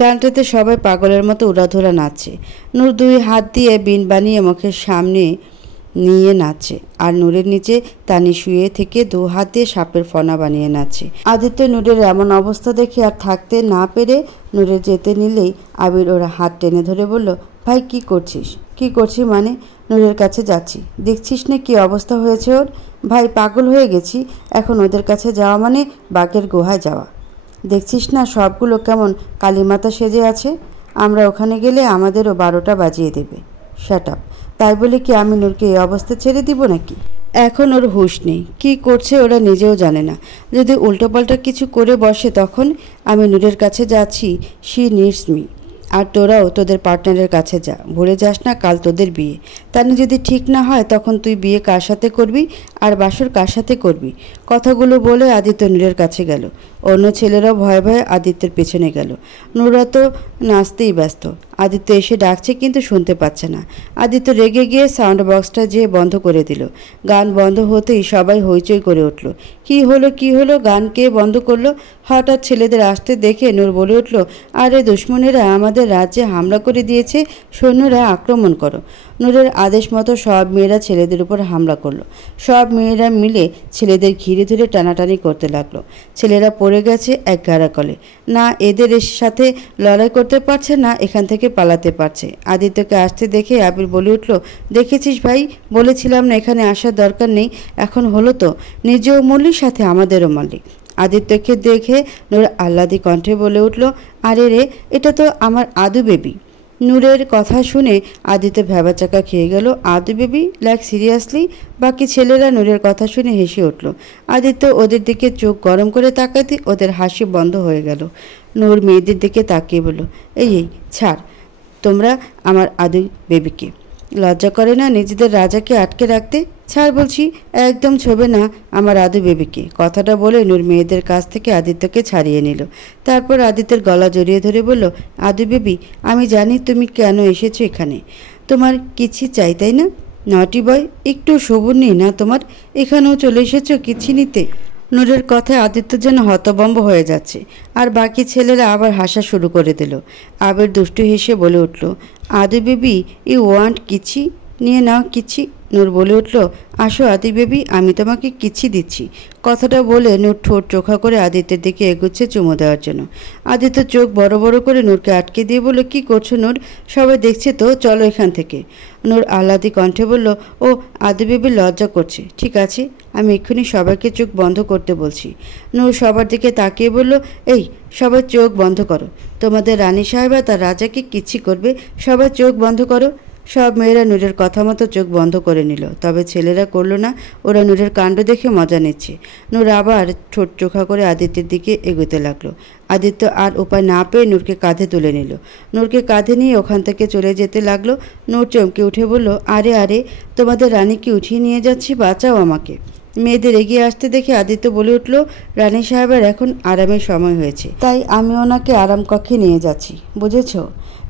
গানটাতে সবাই পাগলের মতো উড়াধুরা নাচছে। নূর দুই হাত দিয়ে বিন বানিয়ে মুখের সামনে নিয়ে নাচছে, আর নূরের নিচে তানি শুয়ে থেকে 2 হাত দিয়ে সাপের ফনা বানিয়ে নাচছে। আদিত্য নূরের এমন অবস্থা দেখে আর থাকতে না পেরে নূরের যেতে নিলেই আবির ওরা হাত টেনে ধরে বলল, ভাই কি করছিস? কি করছি মানে? নূরের কাছে যাচ্ছি, দেখছিস না কি অবস্থা হয়েছে ওর? ভাই পাগল হয়ে গেছি, এখন ওদের কাছে যাওয়া মানে বাঘের গুহায় যাওয়া। দেখছিস না সবগুলো কেমন কালীমাতা সেজে আছে? আমরা ওখানে গেলে আমাদেরও 12টা বাজিয়ে দেবে। Shut up. তাই বলে কি আমি নূরকে এই অবস্থা ছেড়ে দিব নাকি? এখন ওর হুঁশ নেই, কী করছে ওরা নিজেও জানে না। যদি উল্টোপাল্টা কিছু করে বসে তখন? আমি নূরের কাছে যাচ্ছি, শি নিডস মি। আর তোরাও তোদের পার্টনারের কাছে যা, ভুলে যাস না কাল তোদের বিয়ে। তাহলে যদি ঠিক না হয় তখন তুই বিয়ে কার সাথে করবি আর বাসর কার সাথে করবি? কথাগুলো বলে আদিত্য নূরের কাছে গেল। অন্য ছেলেরাও ভয়ে ভয়ে আদিত্যের পেছনে গেল। নূরা তো নাচতেই ব্যস্ত। আদিত্য এসে ডাকছে কিন্তু শুনতে পাচ্ছে না। আদিত্য রেগে গিয়ে সাউন্ড বক্সটা যেয়ে বন্ধ করে দিল। গান বন্ধ হতেই সবাই হইচই করে উঠল। কি হলো, গান কে বন্ধ করলো? হঠাৎ ছেলেদের আসতে দেখে নূর বলে উঠল, আরে দুশ্মনেরা আমাদের রাজ্যে হামলা করে দিয়েছে, সৈন্যরা আক্রমণ করো। নূরের আদেশ মতো সব মেয়েরা ছেলেদের উপর হামলা করলো। সব মেয়েরা মিলে ছেলেদের ঘিরে ধরে টানাটানি করতে লাগলো। ছেলেরা পড়ে গেছে এক গাড়াকলে। না এদের সাথে লড়াই করতে পারছে, না এখান থেকে পালাতে পারছে। আদিত্যকে আসতে দেখে আবির বলে উঠল, দেখেছিস ভাই, বলেছিলাম না এখানে আসার দরকার নেই। এখন হলো তো, নিজেও মরলি সাথে আমাদেরও মারলি। আদিত্যকে দেখে নূর আহ্লাদি কণ্ঠে বলে উঠল, আরে রে, এটা তো আমার আদু বেবি। নূরের কথা শুনে আদিত্য ভ্যাবাচাকা খেয়ে গেল। আদু বেবি? Like seriously? বাকি ছেলেরা নূরের কথা শুনে হেসে উঠল। আদিত্য ওদের দিকে চোখ গরম করে তাকাতে ওদের হাসি বন্ধ হয়ে গেল। নূর মেয়েদের দিকে তাকিয়ে বলল, এই ছাড় তোমরা আমার আদু বেবিকে। লজ্জা করে না নিজেদের রাজাকে আটকে রাখতে? ছাড় বলছি, একদম ছোবে না আমার আদু বেবিকে। কথাটা বলে নূর মেয়েদের কাছ থেকে আদিত্যকে ছাড়িয়ে নিল। তারপর আদিত্যের গলা জড়িয়ে ধরে বলল, আদু বেবি, আমি জানি তুমি কেন এসেছো এখানে। তোমার কিচ্ছি চাই তাই না? নটি বয়, একটু সবুর নেই না তোমার? এখানেও চলে এসেছো কিচ্ছি নিতে? নূরের কথায় আদিত্য যেন হতভম্ব হয়ে যাচ্ছে। আর বাকি ছেলেরা আবার হাসা শুরু করে দিল। আবির দুষ্টু হেসে বলে উঠল, আদু বেবি ইউ ওয়ান্ট কিচ্ছি? নিয়ে নাও কিচ্ছি। নূর বলে উঠল, আসো আদি বেবি, আমি তোমাকে কিচ্ছি দিচ্ছি। কথাটা বলে নূর ঠোঁট চোখা করে আদিত্যের দিকে এগুচ্ছে চুমু দেওয়ার জন্য। আদিত্য চোখ বড় বড় করে নূরকে আটকে দিয়ে বলল, কি করছো নূর? সবাই দেখছে তো, চলো এখান থেকে। নূর আহ্লাদি কণ্ঠে বলল, ও আদি বেবি লজ্জা করছে। ঠিক আছে, আমি এক্ষুনি সবাইকে চোখ বন্ধ করতে বলছি। নূর সবার দিকে তাকিয়ে বলল, এই সবাই চোখ বন্ধ করো। তোমাদের রানী সাহেবা তার রাজাকে কিচ্ছি করবে, সবাই চোখ বন্ধ করো। সব মেয়েরা নূরের কথা মতো চোখ বন্ধ করে নিল। তবে ছেলেরা করল না, ওরা নূরের কাণ্ড দেখে মজা নিচ্ছে। নূর আবার ঠোঁট চোখা করে আদিত্যের দিকে এগোতে লাগলো। আদিত্য আর উপায় না পেয়ে নূরকে কাঁধে তুলে নিল। নূরকে কাঁধে নিয়ে ওখান থেকে চলে যেতে লাগলো। নূর চমকে উঠে বলল, আরে আরে, তোমাদের রানীকে উঠিয়ে নিয়ে যাচ্ছি, বাঁচাও আমাকে। মেয়েদের এগিয়ে আসতে দেখে আদিত্য বলে উঠল, রানী সাহেবের এখন আরামের সময় হয়েছে, তাই আমি ওনাকে আরাম কক্ষে নিয়ে যাচ্ছি, বুঝেছ?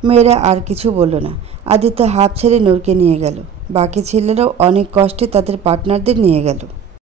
মেয়েরা আর কিছু বলল না। আদিত্য হাঁপ ছেড়ে নূরকে নিয়ে গেল। বাকি ছেলেরাও অনেক কষ্টে তাদের পার্টনারদের নিয়ে গেল।